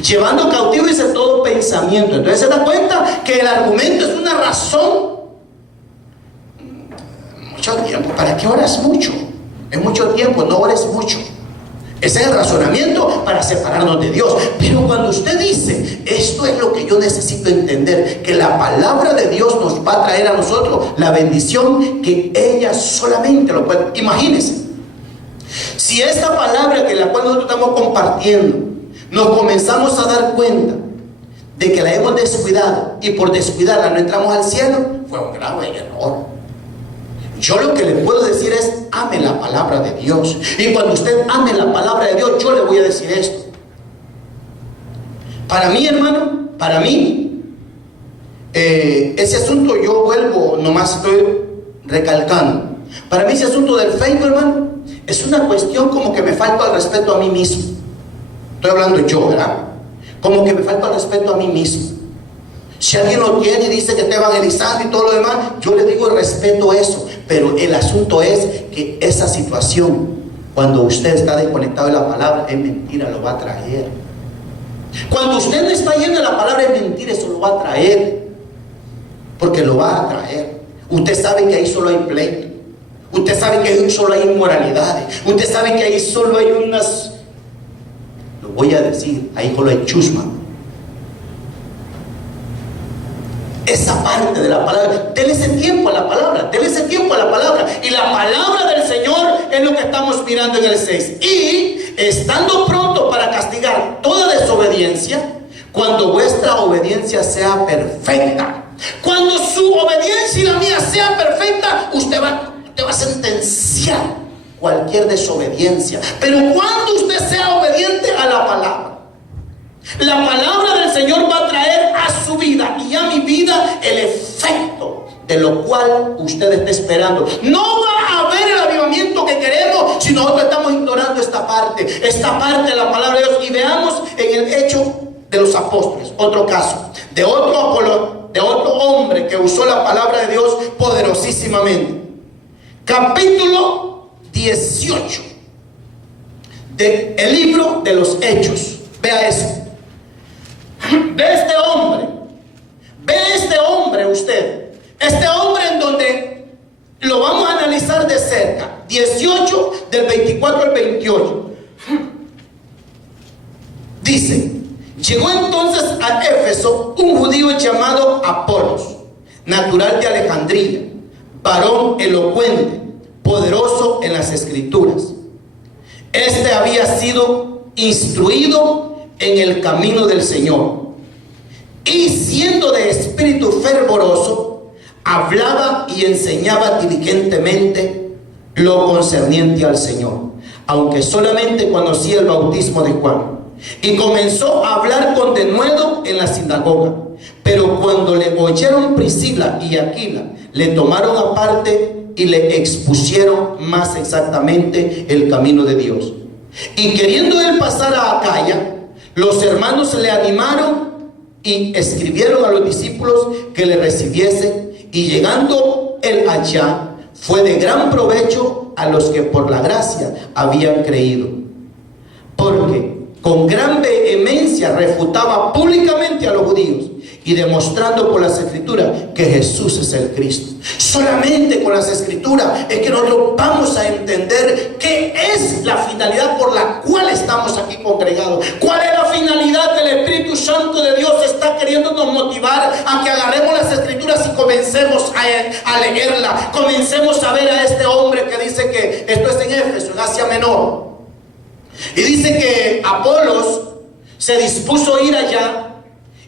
Llevando cautivo, dice, todo pensamiento. Entonces se da cuenta que el argumento es una razón. Mucho tiempo. ¿Para qué oras mucho? Es mucho tiempo, no ores mucho. Ese es el razonamiento para separarnos de Dios. Pero cuando usted dice, esto es lo que yo necesito entender, que la palabra de Dios nos va a traer a nosotros la bendición que ella solamente lo puede. Imagínense, si esta palabra que la cual nosotros estamos compartiendo, nos comenzamos a dar cuenta de que la hemos descuidado y por descuidarla no entramos al cielo, fue un grave error. Yo lo que le puedo decir es, ame la palabra de Dios. Y cuando usted ame la palabra de Dios, yo le voy a decir esto. Para mí, hermano, para mí, ese asunto yo vuelvo, nomás estoy recalcando. Para mí ese asunto del Facebook, hermano, es una cuestión como que me falta al respeto a mí mismo. Estoy hablando yo, ¿verdad? Como que me falta el respeto a mí mismo. Si alguien lo tiene y dice que está evangelizando y todo lo demás, yo le digo respeto eso. Pero el asunto es que esa situación, cuando usted está desconectado de la palabra, es mentira, lo va a traer. Cuando usted no está yendo de la palabra, es mentira, eso lo va a traer. Porque lo va a traer. Usted sabe que ahí solo hay pleito. Usted sabe que ahí solo hay inmoralidades. Usted sabe que ahí solo hay unas... Voy a decir, ahí solo hay chusma. Esa parte de la palabra, denle ese tiempo a la palabra, denle ese tiempo a la palabra. Y la palabra del Señor es lo que estamos mirando en el 6. Y estando pronto para castigar toda desobediencia, cuando vuestra obediencia sea perfecta. Cuando su obediencia y la mía sea perfecta, usted va a sentenciar cualquier desobediencia. Pero cuando usted sea obediente a la palabra, la palabra del Señor va a traer a su vida y a mi vida el efecto de lo cual usted está esperando. No va a haber el avivamiento que queremos si nosotros estamos ignorando esta parte de la palabra de Dios. Y veamos en el Hecho de los Apóstoles, otro caso de otro hombre que usó la palabra de Dios poderosísimamente. Capítulo 18 del libro de los Hechos. Vea eso. Ve este hombre usted. Este hombre en donde lo vamos a analizar de cerca. 18 del 24 al 28. Dice: llegó entonces a Éfeso un judío llamado Apolos, natural de Alejandría, varón elocuente, poderoso en las escrituras. Este había sido instruido en el camino del Señor, y siendo de espíritu fervoroso, hablaba y enseñaba diligentemente lo concerniente al Señor, aunque solamente conocía el bautismo de Juan. Y comenzó a hablar con denuedo en la sinagoga. Pero cuando le oyeron Priscila y Aquila, le tomaron aparte y le expusieron más exactamente el camino de Dios. Y queriendo él pasar a Acaya, los hermanos le animaron y escribieron a los discípulos que le recibiesen. Y llegando él allá, fue de gran provecho a los que por la gracia habían creído, porque con gran vehemencia refutaba públicamente a los judíos, y demostrando por las escrituras que Jesús es el Cristo. Solamente con las escrituras es que nosotros vamos a entender qué es la finalidad por la cual estamos aquí congregados. ¿Cuál es la finalidad que el Espíritu Santo de Dios está queriendo queriéndonos motivar a que agarremos las escrituras y comencemos a leerla. Comencemos a ver a este hombre que dice que, esto es en Éfeso, en Asia Menor, y dice que Apolos se dispuso a ir allá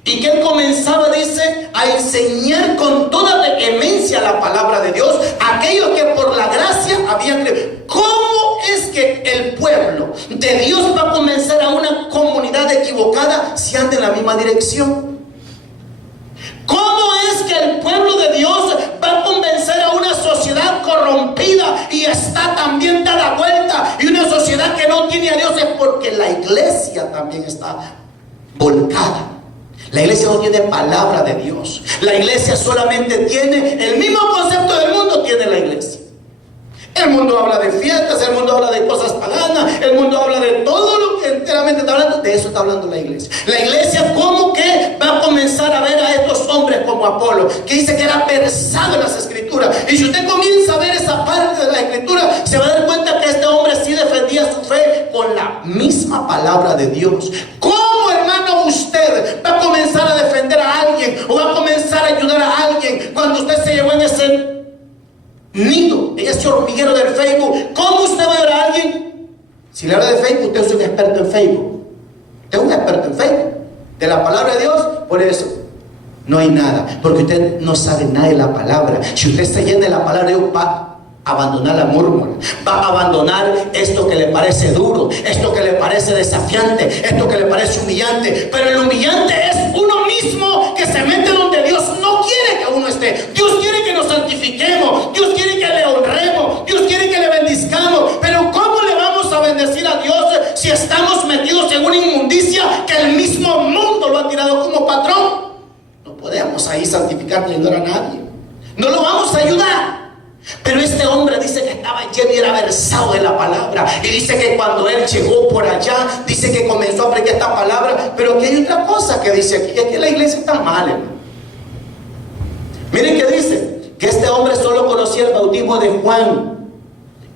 y que él comenzaba, dice, a enseñar con toda vehemencia la palabra de Dios a aquellos que por la gracia habían creído. ¿Cómo es que el pueblo de Dios va a convencer a una comunidad equivocada si anda en la misma dirección? ¿Cómo es que el pueblo de Dios va a convencer a una sociedad corrompida y está también dada vuelta, y una sociedad que no tiene a Dios? Es porque la iglesia también está volcada. La iglesia no tiene palabra de Dios. La iglesia solamente tiene el mismo concepto del mundo, tiene la iglesia. El mundo habla de fiestas, el mundo habla de cosas paganas, el mundo habla de todo lo que enteramente está hablando. De eso está hablando la iglesia. La iglesia, ¿cómo que va a comenzar a ver a estos hombres como Apolo, que dice que era versado en las escrituras? Y si usted comienza a ver esa parte de la escritura, se va a dar cuenta que este hombre sí defendía su fe con la misma palabra de Dios. ¿Cómo, hermano, usted va a comenzar a defender a alguien o va a comenzar a ayudar a alguien cuando usted se llevó en ese nido, en ese hormiguero del Facebook? ¿Cómo usted va a ayudar a alguien? Si le habla de Facebook, usted es un experto en Facebook. Usted es un experto en Facebook. De la palabra de Dios, por eso no hay nada, porque usted no sabe nada de la palabra. Si usted se llena de la palabra de Dios, va a abandonar la murmura, va a abandonar esto que le parece duro, esto que le parece desafiante, esto que le parece humillante. Pero el humillante es uno mismo que se mete donde Dios no quiere que uno esté. Dios quiere que nos santifiquemos, Dios quiere que le honremos, Dios quiere que le bendizcamos. Pero ¿cómo le vamos a bendecir a Dios si estamos metidos en una inmundicia que el mismo mundo lo ha tirado como patrón? No podemos ahí santificar ni ayudar a nadie. No lo vamos a ayudar. Pero este hombre dice que estaba lleno y era versado de la palabra. Y dice que cuando él llegó por allá, dice que comenzó a predicar esta palabra. Pero que hay otra cosa que dice aquí, es que la iglesia está mal, hermano. Miren que dice que este hombre solo conocía el bautismo de Juan.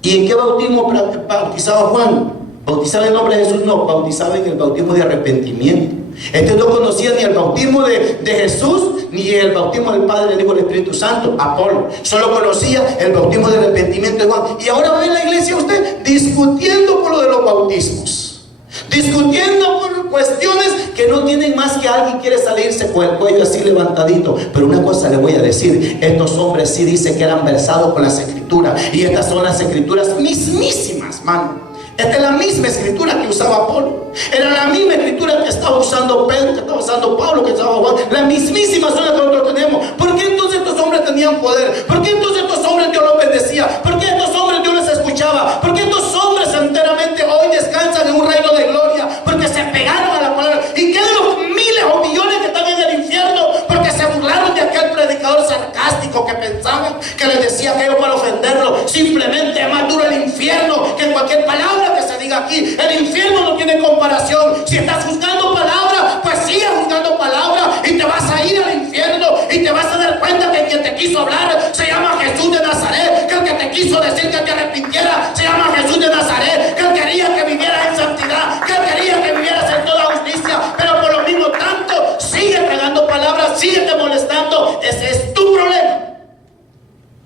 ¿Y en qué bautismo bautizaba Juan? ¿Bautizaba en nombre de Jesús? No, bautizaba en el bautismo de arrepentimiento. Este no conocía ni el bautismo de Jesús, ni el bautismo del Padre, del Hijo y del Espíritu Santo, Apolo. Solo conocía el bautismo de arrepentimiento de Juan. Y ahora ve en la iglesia usted discutiendo por lo de los bautismos, discutiendo por cuestiones que no tienen más que alguien quiere salirse con el cuello así levantadito. Pero una cosa le voy a decir: estos hombres sí dicen que eran versados con las escrituras, y estas son las escrituras mismísimas, mano. Esta es la misma escritura que usaba Apolo. Era la misma escritura que estaba usando Pedro, que estaba usando Pablo, que estaba Juan. La mismísima son las que nosotros tenemos. ¿Por qué entonces estos hombres tenían poder? ¿Por qué entonces estos hombres Dios los bendecía? ¿Por qué estos hombres Dios les escuchaba? ¿Por qué estos hombres enteramente hoy descansan en un reino de gloria? Porque se pegaron a la palabra. ¿Y qué de los miles o millones que están en el infierno? Porque se burlaron de aquel predicador sarcástico que pensaban que les decía aquello para ofenderlo. Simplemente es más duro el infierno que cualquier palabra que se diga aquí. El infierno no tiene comparación. Si estás juzgando palabra, pues sigue juzgando palabra, y te vas a ir al infierno, y te vas a dar cuenta que quien te quiso hablar se llama Jesús de Nazaret, que el que te quiso decir que te arrepintiera se llama Jesús de Nazaret, que él quería que vivieras en santidad, que él quería que vivieras en toda justicia. Pero por lo mismo tanto sigue pegando palabras, sigue te molestando. Ese es tu problema.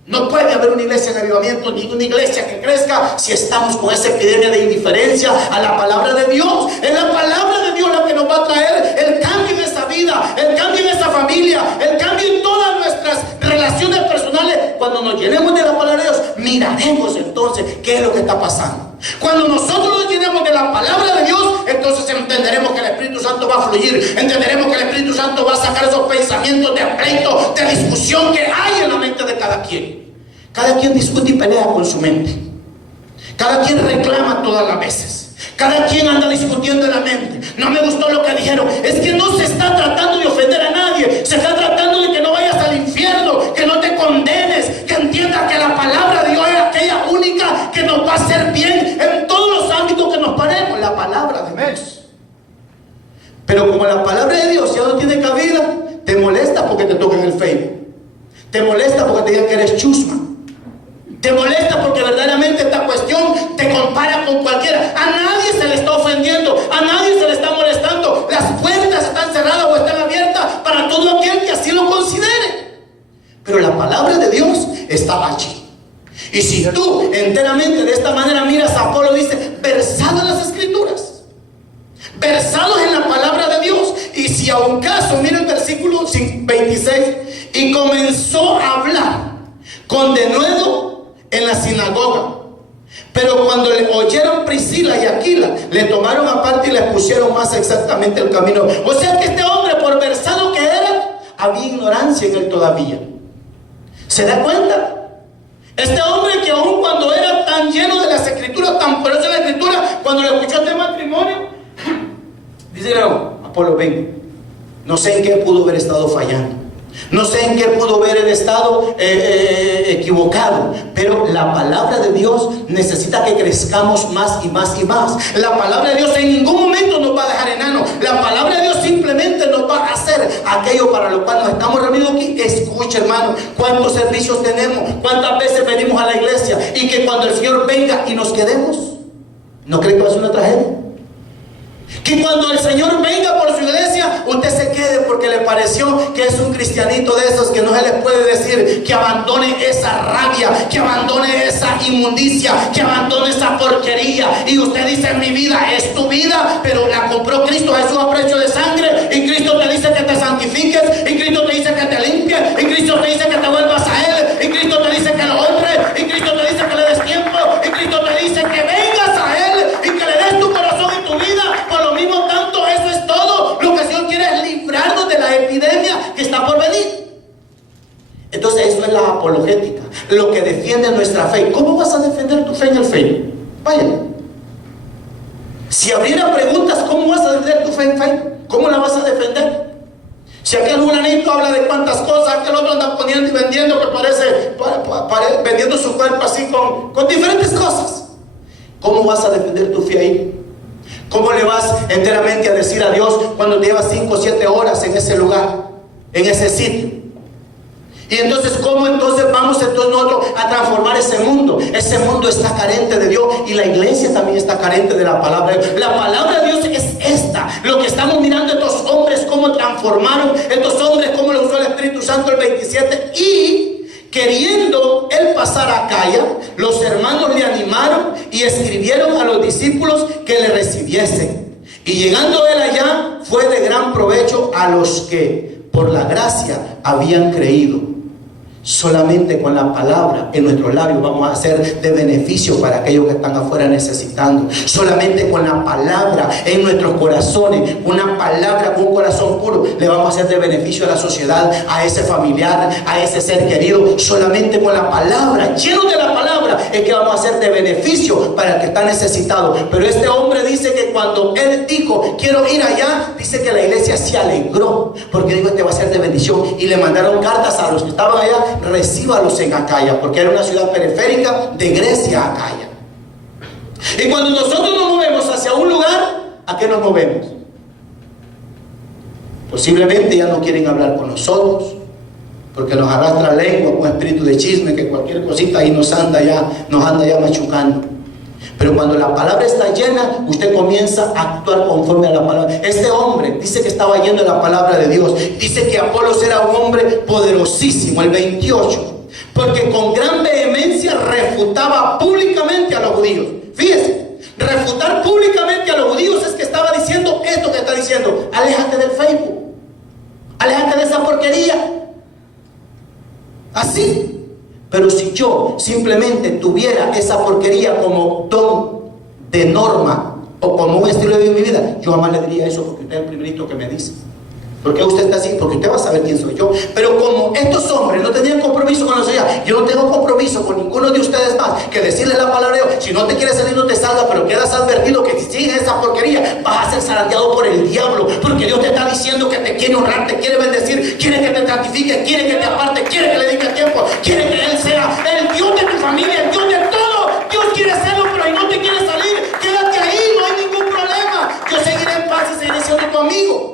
No puede haber una iglesia de avivamiento, ni una iglesia que crezca, si estamos con esa epidemia de indiferencia a la palabra de Dios. Es la palabra de Dios la que nos va a traer el cambio en esa vida, el cambio en esa familia, el cambio en todas nuestras relaciones personales. Cuando nos llenemos de la palabra de Dios, miraremos entonces qué es lo que está pasando. Cuando nosotros nos llenemos de la palabra de Dios, entonces entenderemos que el Espíritu Santo va a fluir. Entenderemos que el Espíritu Santo va a sacar esos pensamientos de pleito, de discusión que hay en la mente de cada quien. Cada quien discute y pelea con su mente. Cada quien reclama todas las veces. Cada quien anda discutiendo en la mente. No me gustó lo que dijeron. Es que no se está tratando de ofender a nadie. Se está tratando de que no vayas al infierno, que no te condenes, que entiendas que la palabra de Dios es aquella única que nos va a hacer bien en todos los ámbitos que nos paremos. La palabra de Dios. Pero como la palabra de Dios ya no tiene cabida, te molesta porque te tocan el Facebook. Te molesta porque te digan que eres chusma. Te molesta porque verdaderamente esta cuestión te compara con cualquiera. A nadie se le está ofendiendo, a nadie se le está molestando. Las puertas están cerradas o están abiertas para a un caso, mira el versículo 26, y comenzó a hablar con denuedo en la sinagoga. Pero cuando le oyeron Priscila y Aquila, le tomaron aparte y le pusieron más exactamente el camino. O sea que este hombre, por versado que era, había ignorancia en él todavía. ¿Se da cuenta? Este hombre que aún cuando era tan lleno de las escrituras, tan poderoso de la escritura, cuando le escuchó este matrimonio, dice Apolo, ven, no sé en qué pudo haber estado fallando, no sé en qué pudo haber estado equivocado, pero la palabra de Dios necesita que crezcamos más y más y más. La palabra de Dios en ningún momento nos va a dejar enanos. La palabra de Dios simplemente nos va a hacer aquello para lo cual nos estamos reunidos aquí. Escucha, hermano, cuántos servicios tenemos, cuántas veces venimos a la iglesia, y que cuando el Señor venga y nos quedemos, ¿no cree que va a ser una tragedia? Que cuando el Señor venga por su iglesia, usted se quede porque le pareció que es un cristianito de esos que no se les puede decir que abandone esa rabia, que abandone esa inmundicia, que abandone esa porquería. Y usted dice: mi vida es tu vida, pero la compró Cristo Jesús a precio de sangre. Y Cristo te dice que te santifiques, y Cristo te dice que te limpies, y Cristo te dice que te vuelvas a Él, y Cristo te dice que lo honres, y Cristo te dice que le des tiempo, y Cristo te dice que vengas a Él y que le des tu corazón y tu vida. Por lo mismo tanto, eso es todo. Lo que el Señor quiere es librarnos de la epidemia que está por venir. Entonces eso es la apologética, lo que defiende nuestra fe. ¿Cómo vas a defender tu fe en el Facebook? Vaya, si abriera preguntas, ¿cómo vas a defender tu fe en Facebook? ¿Cómo la vas a defender? Si aquel fulanito habla de cuántas cosas, aquel otro anda poniendo y vendiendo, que parece vendiendo su cuerpo así con diferentes cosas, ¿cómo vas a defender tu fe ahí? ¿Cómo le vas enteramente a decir a Dios cuando te llevas 5 o 7 horas en ese lugar, en ese sitio? Y entonces, ¿cómo entonces vamos nosotros a transformar ese mundo? Ese mundo está carente de Dios, y la iglesia también está carente de la palabra. La palabra de Dios es esta. Lo que estamos mirando, estos hombres, cómo transformaron, estos hombres, cómo lo usó el Espíritu Santo, el 27. Y queriendo él pasar a Acaya, los hermanos le animaron y escribieron a los discípulos que le recibiesen. Y llegando él allá, fue de gran provecho a los que por la gracia habían creído. Solamente con la palabra en nuestros labios vamos a ser de beneficio para aquellos que están afuera necesitando. Solamente con la palabra en nuestros corazones, una palabra con un corazón puro, le vamos a hacer de beneficio a la sociedad, a ese familiar, a ese ser querido. Solamente con la palabra, lleno de la palabra, es que vamos a hacer de beneficio para el que está necesitado. Pero este hombre dice que cuando él dijo: quiero ir allá, dice que la iglesia se alegró, porque dijo: este va a ser de bendición. Y le mandaron cartas a los que estaban allá: recíbalos en Acaya, porque era una ciudad periférica de Grecia, Acaya. Y cuando nosotros nos movemos hacia un lugar, ¿a qué nos movemos? Posiblemente ya no quieren hablar con nosotros, porque nos arrastra la lengua con espíritu de chisme, que cualquier cosita ahí nos anda ya machucando. Pero cuando la palabra está llena, usted comienza a actuar conforme a la palabra. Este hombre dice que estaba lleno de la palabra de Dios. Dice que Apolos era un hombre poderosísimo, el 28, porque con gran vehemencia refutaba públicamente a los judíos. Fíjese, refutar públicamente a los judíos es que estaba diciendo esto que está diciendo: aléjate del Facebook, aléjate de esa porquería. Así. Pero si yo simplemente tuviera esa porquería como don de norma o como un estilo de vida en mi vida, yo jamás le diría eso, porque usted es el primerito que me dice. ¿Por qué usted está así? Porque usted va a saber quién soy yo. Pero como estos hombres no tenían compromiso con la sociedad, yo no tengo compromiso con ninguno de ustedes más que decirle la palabra de Dios. Si no te quieres salir, no te salgas, pero quedas advertido que si sigues esa porquería vas a ser zarandeado por el diablo, porque Dios te está diciendo que te quiere honrar, te quiere bendecir, quiere que te santifique, quiere que te aparte, quiere que le dediques tiempo, quiere que Él sea el Dios de tu familia, el Dios de todo. Dios quiere hacerlo, pero si no te quieres salir, quédate ahí, no hay ningún problema. Yo seguiré en paz y seguiré siendo tu amigo.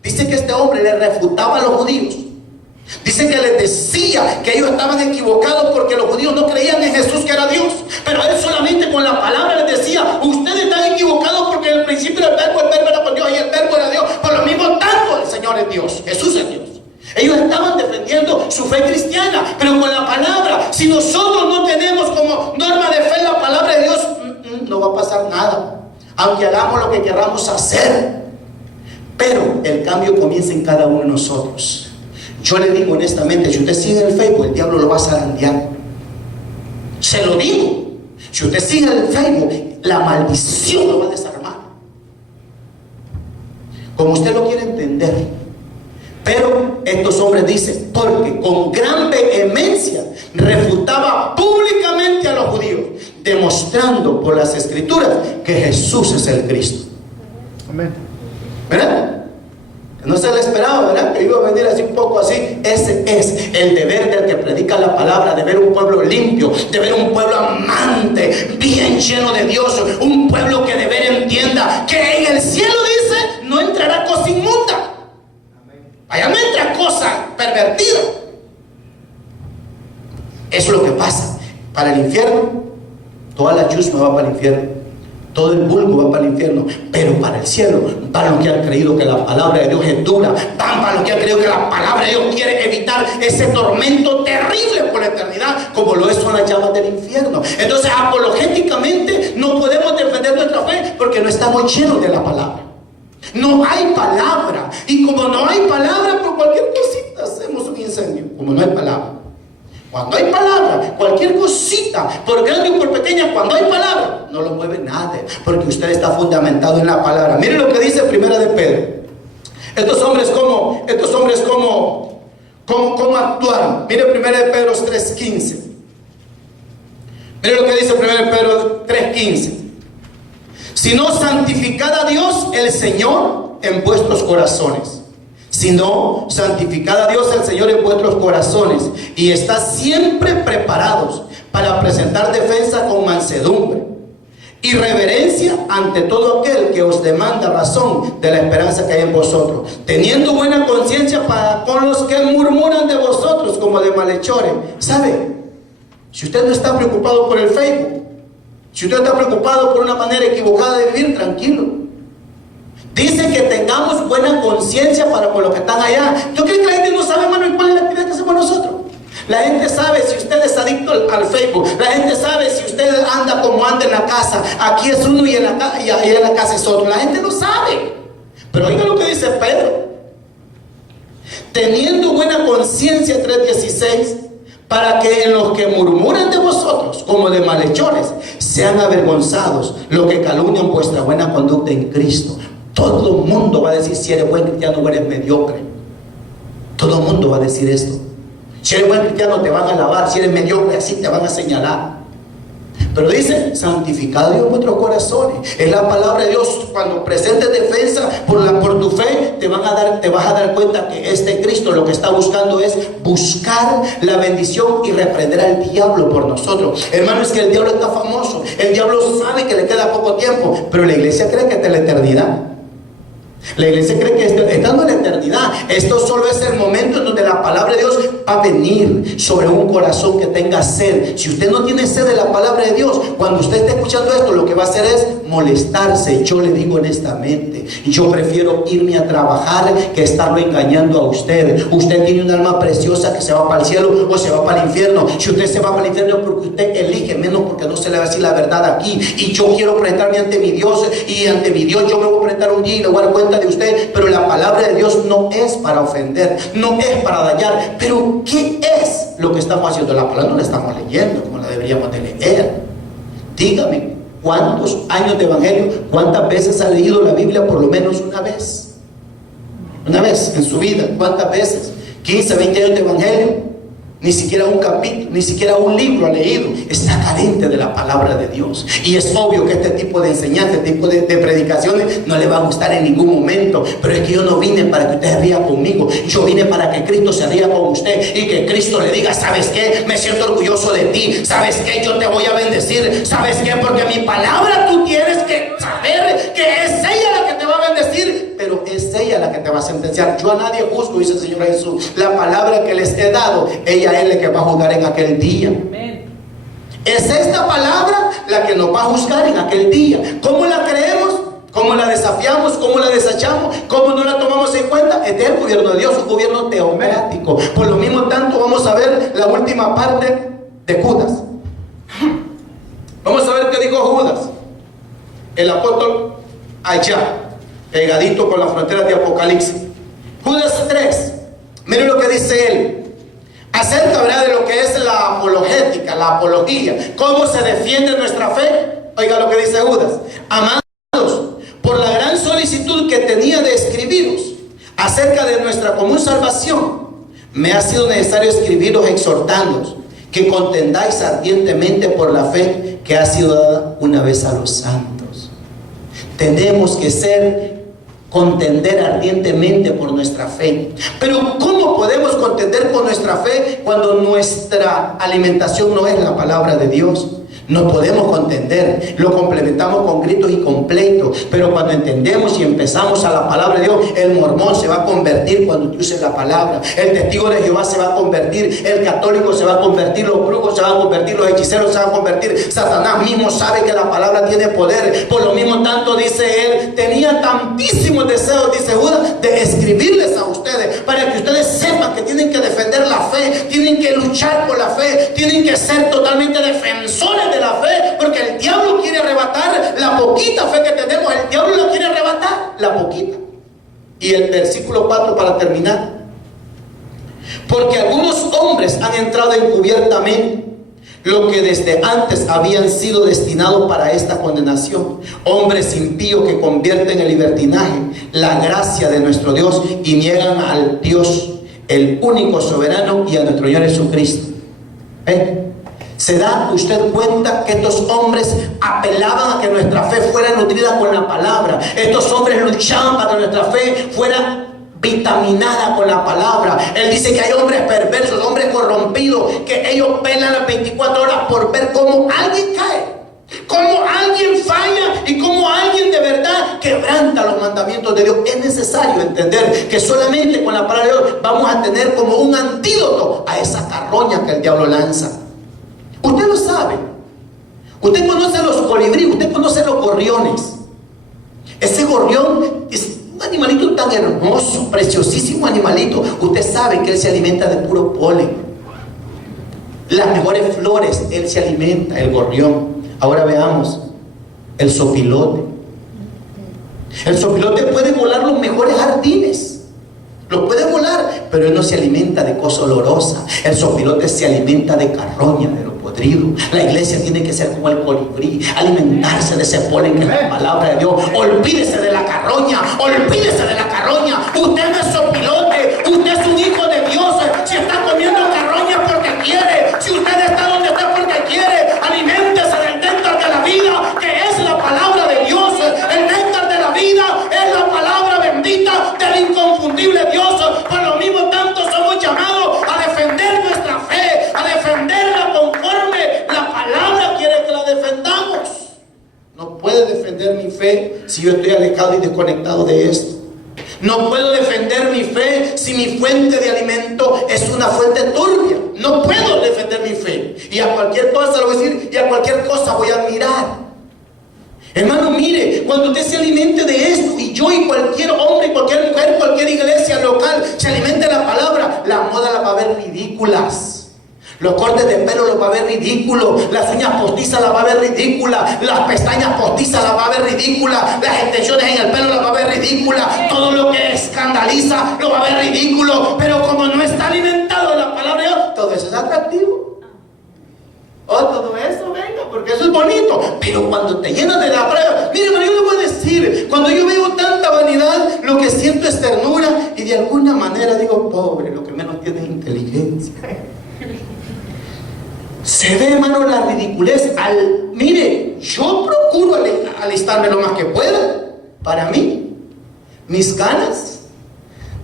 Dice que este hombre le refutaba a los judíos. Dice que les decía que ellos estaban equivocados porque los judíos no creían en Jesús, que era Dios. Pero él solamente con la palabra les decía: ustedes están equivocados porque en el principio el verbo era con Dios y el verbo era Dios. Por lo mismo tanto el Señor es Dios, Jesús es Dios. Ellos estaban defendiendo su fe cristiana, pero con la palabra. Si nosotros no tenemos como norma de fe la palabra de Dios, no va a pasar nada, aunque hagamos lo que queramos hacer. Pero el cambio comienza en cada uno de nosotros. Yo le digo honestamente, si usted sigue el Facebook, el diablo lo va a zarandear. Se lo digo. Si usted sigue el Facebook, la maldición lo va a desarmar. Como usted lo quiere entender. Pero estos hombres dicen, porque con gran vehemencia refutaba públicamente a los judíos, demostrando por las escrituras que Jesús es el Cristo. Amén. ¿Verdad? No se le esperaba, ¿verdad? Que iba a venir así un poco así. Ese es el deber del que predica la palabra, de ver un pueblo limpio, de ver un pueblo amante, bien lleno de Dios, un pueblo que de ver entienda que en el cielo dice, no entrará cosa inmunda. Allá no entra cosa pervertida. Eso es lo que pasa. Para el infierno, toda la chusma va para el infierno. Todo el vulgo va para el infierno, pero para el cielo van los que han creído que la palabra de Dios es dura, van para los que han creído que la palabra de Dios quiere evitar ese tormento terrible por la eternidad, como lo son las llamas del infierno. Entonces, apologéticamente no podemos defender nuestra fe porque no estamos llenos de la palabra. No hay palabra, y como no hay palabra, por cualquier cosita hacemos un incendio. Como no hay palabra, cuando hay palabra, cualquier cosita, por grande o por pequeña, cuando hay palabra, no lo mueve nada, porque usted está fundamentado en la palabra. Mire lo que dice Primera de Pedro. Estos hombres cómo actuaron. Mire Primera de Pedro 3:15. Mire lo que dice Primera de Pedro 3:15. Sino santificad a Dios el Señor en vuestros corazones. Sino santificad a Dios el Señor en vuestros corazones, y estad siempre preparados para presentar defensa con mansedumbre y reverencia ante todo aquel que os demanda razón de la esperanza que hay en vosotros, teniendo buena conciencia para con los que murmuran de vosotros como de malhechores. ¿Sabe? Si usted no está preocupado por el Facebook, si usted está preocupado por una manera equivocada de vivir, tranquilo. Dice que tengamos buena conciencia para con los que están allá. ¿Yo creo que la gente no sabe, hermano, cuál es la actividad que hacemos nosotros? La gente sabe si usted es adicto al Facebook. La gente sabe si usted anda como anda en la casa. Aquí es uno y en la casa es otro. La gente no sabe. Pero oiga lo que dice Pedro. Teniendo buena conciencia, 3:16, para que en los que murmuran de vosotros como de malhechores sean avergonzados los que calumnian vuestra buena conducta en Cristo. Todo el mundo va a decir si eres buen cristiano o eres mediocre. Todo el mundo va a decir esto. Si eres buen cristiano te van a alabar, si eres mediocre así te van a señalar. Pero dice, santificad a Dios en vuestros corazones. Es la palabra de Dios. Cuando presentes defensa por tu fe, te vas a dar cuenta que este Cristo lo que está buscando es buscar la bendición y reprender al diablo por nosotros. Hermano, es que el diablo está famoso. El diablo sabe que le queda poco tiempo, pero la iglesia cree que está en la eternidad. La iglesia cree que estando en la eternidad, esto solo es el momento en donde la palabra de Dios va a venir sobre un corazón que tenga sed. Si usted no tiene sed de la palabra de Dios, cuando usted esté escuchando esto, lo que va a hacer es molestarse. Yo le digo honestamente, yo prefiero irme a trabajar que estarlo engañando a usted. Usted tiene un alma preciosa que se va para el cielo o se va para el infierno. Si usted se va para el infierno es porque usted elige, menos porque no se le va a decir la verdad aquí. Y yo quiero presentarme ante mi Dios, y ante mi Dios yo me voy a presentar un día y le voy a dar cuenta de usted. Pero la palabra de Dios no es para ofender, no es para dañar. Pero ¿qué es lo que estamos haciendo? La palabra no la estamos leyendo como la deberíamos de leer. Dígame, ¿cuántos años de evangelio? ¿Cuántas veces ha leído la Biblia? Por lo menos una vez. Una vez en su vida. ¿Cuántas veces? 15, 20 años de evangelio. Ni siquiera un capítulo, ni siquiera un libro ha leído. Está carente de la palabra de Dios. Y es obvio que este tipo de enseñanza, este tipo de predicaciones no le va a gustar en ningún momento. Pero es que yo no vine para que usted ría conmigo. Yo vine para que Cristo se ría con usted y que Cristo le diga, ¿sabes qué? Me siento orgulloso de ti. ¿Sabes qué? Yo te voy a bendecir. ¿Sabes qué? Porque mi palabra tú tienes que saber que es ella la que te va a bendecir, pero es ella la que te va a sentenciar. Yo a nadie juzgo, dice el Señor Jesús. La palabra que les he dado, ella es la que va a juzgar en aquel día. Amén. Es esta palabra la que nos va a juzgar en aquel día. ¿Cómo la creemos? ¿Cómo la desafiamos? ¿Cómo la desechamos? ¿Cómo no la tomamos en cuenta? Este es el gobierno de Dios, un gobierno teocrático. Por lo mismo tanto vamos a ver la última parte de Judas. Vamos a ver qué dijo Judas, el apóstol allá. pegadito con las fronteras de Apocalipsis. Judas 3, miren lo que dice él. Acerca, ¿verdad?, de lo que es la apologética, la apología, cómo se defiende nuestra fe. Oiga lo que dice Judas. Amados, por la gran solicitud que tenía de escribiros acerca de nuestra común salvación, me ha sido necesario escribiros exhortándoos que contendáis ardientemente por la fe que ha sido dada una vez a los santos. Tenemos que contender ardientemente por nuestra fe. Pero ¿cómo podemos contender por nuestra fe cuando nuestra alimentación no es la palabra de Dios? No podemos contender, lo complementamos con gritos y con pleitos, pero cuando entendemos y empezamos a la palabra de Dios, el mormón se va a convertir cuando tú uses la palabra, el testigo de Jehová se va a convertir, el católico se va a convertir, los brujos se van a convertir, los hechiceros se van a convertir, Satanás mismo sabe que la palabra tiene poder. Por lo mismo tanto, dice él, tenía tantísimos deseos, dice Judas, de escribirles a ustedes, para que ustedes sepan que tienen que defender la fe, tienen que luchar por la fe, tienen que ser totalmente defensores de la fe, porque el diablo quiere arrebatar la poquita fe que tenemos. El diablo la quiere arrebatar, la poquita. Y el versículo 4 para terminar: porque algunos hombres han entrado encubiertamente, lo que desde antes habían sido destinados para esta condenación, hombres impíos que convierten en libertinaje la gracia de nuestro Dios y niegan al Dios, el único soberano, y a nuestro Señor Jesucristo. ¿Se da usted cuenta que estos hombres apelaban a que nuestra fe fuera nutrida con la palabra? Estos hombres luchaban para que nuestra fe fuera vitaminada con la palabra. Él dice que hay hombres perversos, hombres corrompidos, que ellos pelan las 24 horas por ver cómo alguien cae, cómo alguien falla y cómo alguien de verdad quebranta los mandamientos de Dios. Es necesario entender que solamente con la palabra de Dios vamos a tener como un antídoto a esa carroña que el diablo lanza. Usted lo sabe. Usted conoce los colibríes, usted conoce los gorriones. Ese gorrión es un animalito tan hermoso, preciosísimo animalito. Usted sabe que él se alimenta de puro polen. Las mejores flores, él se alimenta, el gorrión. Ahora veamos el zopilote. El zopilote puede volar los mejores jardines. Lo puede volar, pero él no se alimenta de cosa olorosa. El zopilote se alimenta de carroña, de lo podrido. La iglesia tiene que ser como el colibrí, alimentarse de ese polen que es la palabra de Dios. Olvídese de la carroña, olvídese de la carroña. Usted no es zopilote, usted es un hijo de Dios. Si está comiendo carroña porque quiere, si usted está donde está porque quiere, aliméntese del néctar de la vida, que es la palabra de Dios. El néctar de la vida es la palabra bendita del inconfundible Dios. Por lo mismo tanto somos llamados a defender nuestra fe, a defenderla conforme la palabra quiere que la defendamos. No puede defender mi fe si yo estoy alejado y desconectado de esto. No puedo defender mi fe si mi fuente de alimento es una fuente turbia. No puedo defender mi fe. Y a cualquier cosa lo voy a decir, y a cualquier cosa voy a admirar. Hermano, mire, cuando usted se alimente de esto, y yo y cualquier hombre, cualquier mujer, cualquier iglesia local se alimente de la palabra, la moda la va a ver ridículas. Los cortes de pelo los va a ver ridículos, las uñas postizas las va a ver ridículas, las pestañas postizas las va a ver ridículas, las extensiones en el pelo las va a ver ridículas, todo lo que escandaliza lo va a ver ridículo. Pero como no está alimentado de la palabra de Dios, todo eso es atractivo. Todo eso, venga, porque eso es bonito. Pero cuando te llenas de la palabra, mire, yo le voy a decir, cuando yo veo tanta vanidad, lo que siento es ternura, y de alguna manera digo, pobre, lo que menos tiene es inteligencia. Se ve, hermano, la ridiculez. Mire, yo procuro alistarme lo más que pueda. Para mí, mis canas,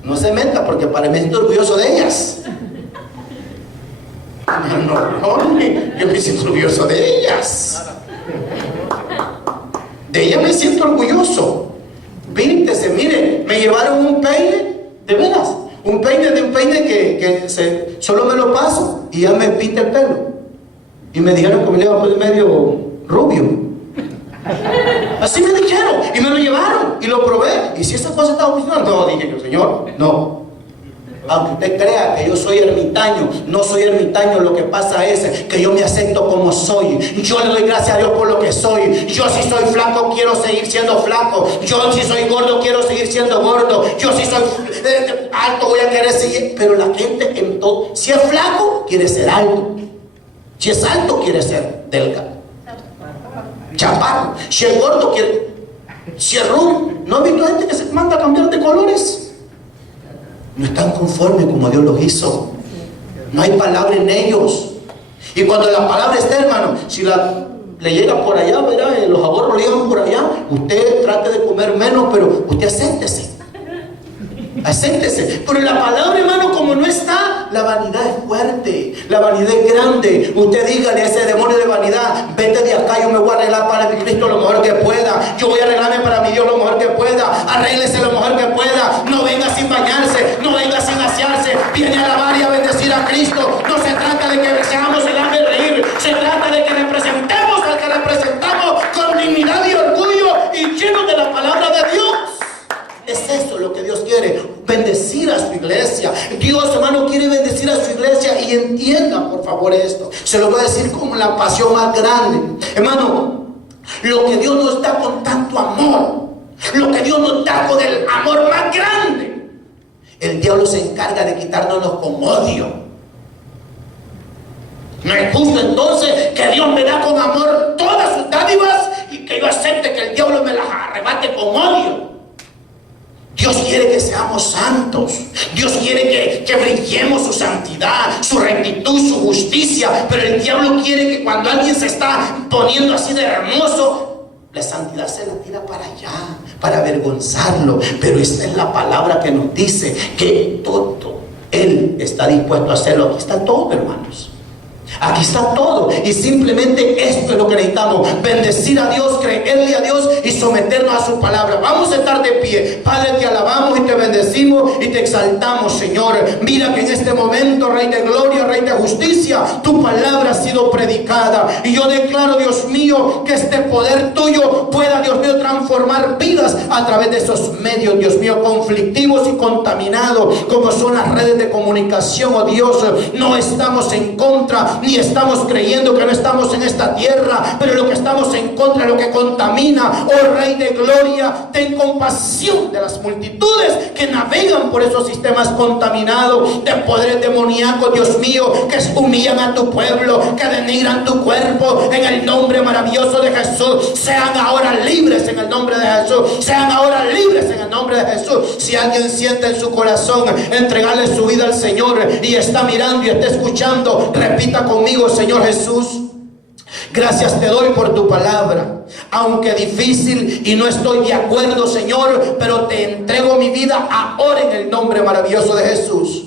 no se meta, porque para mí estoy orgulloso de ellas. No, yo me siento orgulloso de ellas. De ellas me siento orgulloso. Píntese, mire, me llevaron un peine, de veras, un peine que solo me lo paso y ya me pinta el pelo. Y me dijeron que me lo iba a poner medio rubio. Así me dijeron, y me lo llevaron, y lo probé. Y si esa cosa estaba funcionando, no, dije yo, Señor, no. Aunque usted crea que yo soy ermitaño, no soy ermitaño. Lo que pasa es que yo me acepto como soy. Yo le doy gracias a Dios por lo que soy. Yo si soy flaco quiero seguir siendo flaco. Yo si soy gordo quiero seguir siendo gordo. Yo si soy alto voy a querer seguir. Pero la gente en todo, si es flaco quiere ser alto, si es alto quiere ser delgado, chaparro. Si es gordo quiere, si es rubio. ¿No ha visto gente que se manda a cambiar de colores? No están conformes como Dios los hizo. No hay palabra en ellos. Y cuando la palabra está, hermano, si le llega por allá, verá, los ahorros le llegan por allá, usted trate de comer menos, pero usted acéptese. Acéptese. Pero la palabra, hermano, como no está, la vanidad es fuerte, la vanidad es grande. Usted dígale a ese demonio de vanidad: vete de acá, yo me voy a arreglar para mi Cristo lo mejor que pueda. Yo voy a arreglarme para mi Dios lo mejor que pueda. Arréglese lo mejor que pueda. No venga sin bañarse, no venga sin asearse. Viene a alabar y a bendecir a Cristo. No se trata de que seamos el hambre de reír. Se trata de que representemos al que representamos con dignidad y orgullo y llenos de la palabra de Dios. Es eso lo que Dios quiere, bendecir a su iglesia. Dios, hermano, quiere bendecir a su iglesia. Y entienda, por favor, esto. Se lo voy a decir con la pasión más grande. Hermano, lo que Dios nos da con tanto amor, lo que Dios nos da con el amor más grande, el diablo se encarga de quitárnoslo con odio. No es justo entonces que Dios me da con amor todas sus dádivas y que yo acepte que el diablo me las arrebate con odio. Dios quiere que seamos santos. Dios quiere que brillemos su santidad, su rectitud, su justicia. Pero el diablo quiere que cuando alguien se está poniendo así de hermoso, la santidad se la tira para allá, para avergonzarlo. Pero esta es la palabra que nos dice que todo Él está dispuesto a hacerlo. Aquí está todo, hermanos. Aquí está todo. Y simplemente esto es lo que necesitamos: bendecir a Dios, creerle a Dios y someternos a su palabra. Vamos a estar de pie. Padre, te alabamos y te bendecimos y te exaltamos, Señor. Mira que en este momento, Rey de gloria, Rey de justicia, tu palabra ha sido predicada. Y yo declaro, Dios mío, que este poder tuyo pueda, Dios mío, transformar vidas a través de esos medios, Dios mío, conflictivos y contaminados como son las redes de comunicación. Oh Dios, no estamos en contra, ni estamos creyendo que no estamos en esta tierra, pero lo que estamos en contra es lo que contamina. Oh Rey de gloria, ten compasión de las multitudes que navegan por esos sistemas contaminados de poderes demoníacos, Dios mío, que humillan a tu pueblo, que denigran tu cuerpo. En el nombre maravilloso de Jesús, sean ahora libres en el nombre de Jesús. Sean ahora libres en el nombre de Jesús. Si alguien siente en su corazón entregarle su vida al Señor y está mirando y está escuchando, repita conmigo: Señor Jesús, gracias te doy por tu palabra. Aunque difícil y no estoy de acuerdo, Señor, pero te entrego mi vida ahora en el nombre maravilloso de Jesús.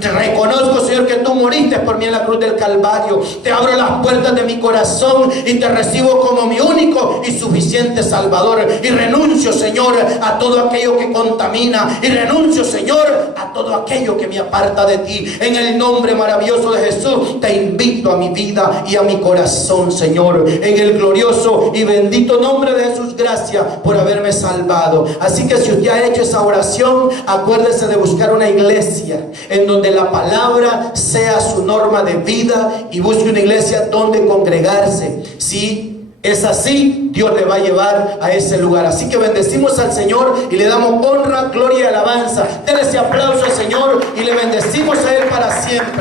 Te reconozco, Señor, que tú moriste por mí en la cruz del Calvario. Te abro las puertas de mi corazón y te recibo como mi único y suficiente Salvador. Y renuncio, Señor, a todo aquello que contamina. Y renuncio, Señor, a todo aquello que me aparta de ti. En el nombre maravilloso de Jesús, te invito a mi vida y a mi corazón, Señor. En el glorioso y bendito nombre de Jesús, gracias por haberme salvado. Así que si usted ha hecho esa oración, acuérdese de buscar una iglesia en donde la palabra sea su norma de vida, y busque una iglesia donde congregarse. Si es así, Dios le va a llevar a ese lugar. Así que bendecimos al Señor y le damos honra, gloria y alabanza. Denle ese aplauso al Señor y le bendecimos a Él para siempre.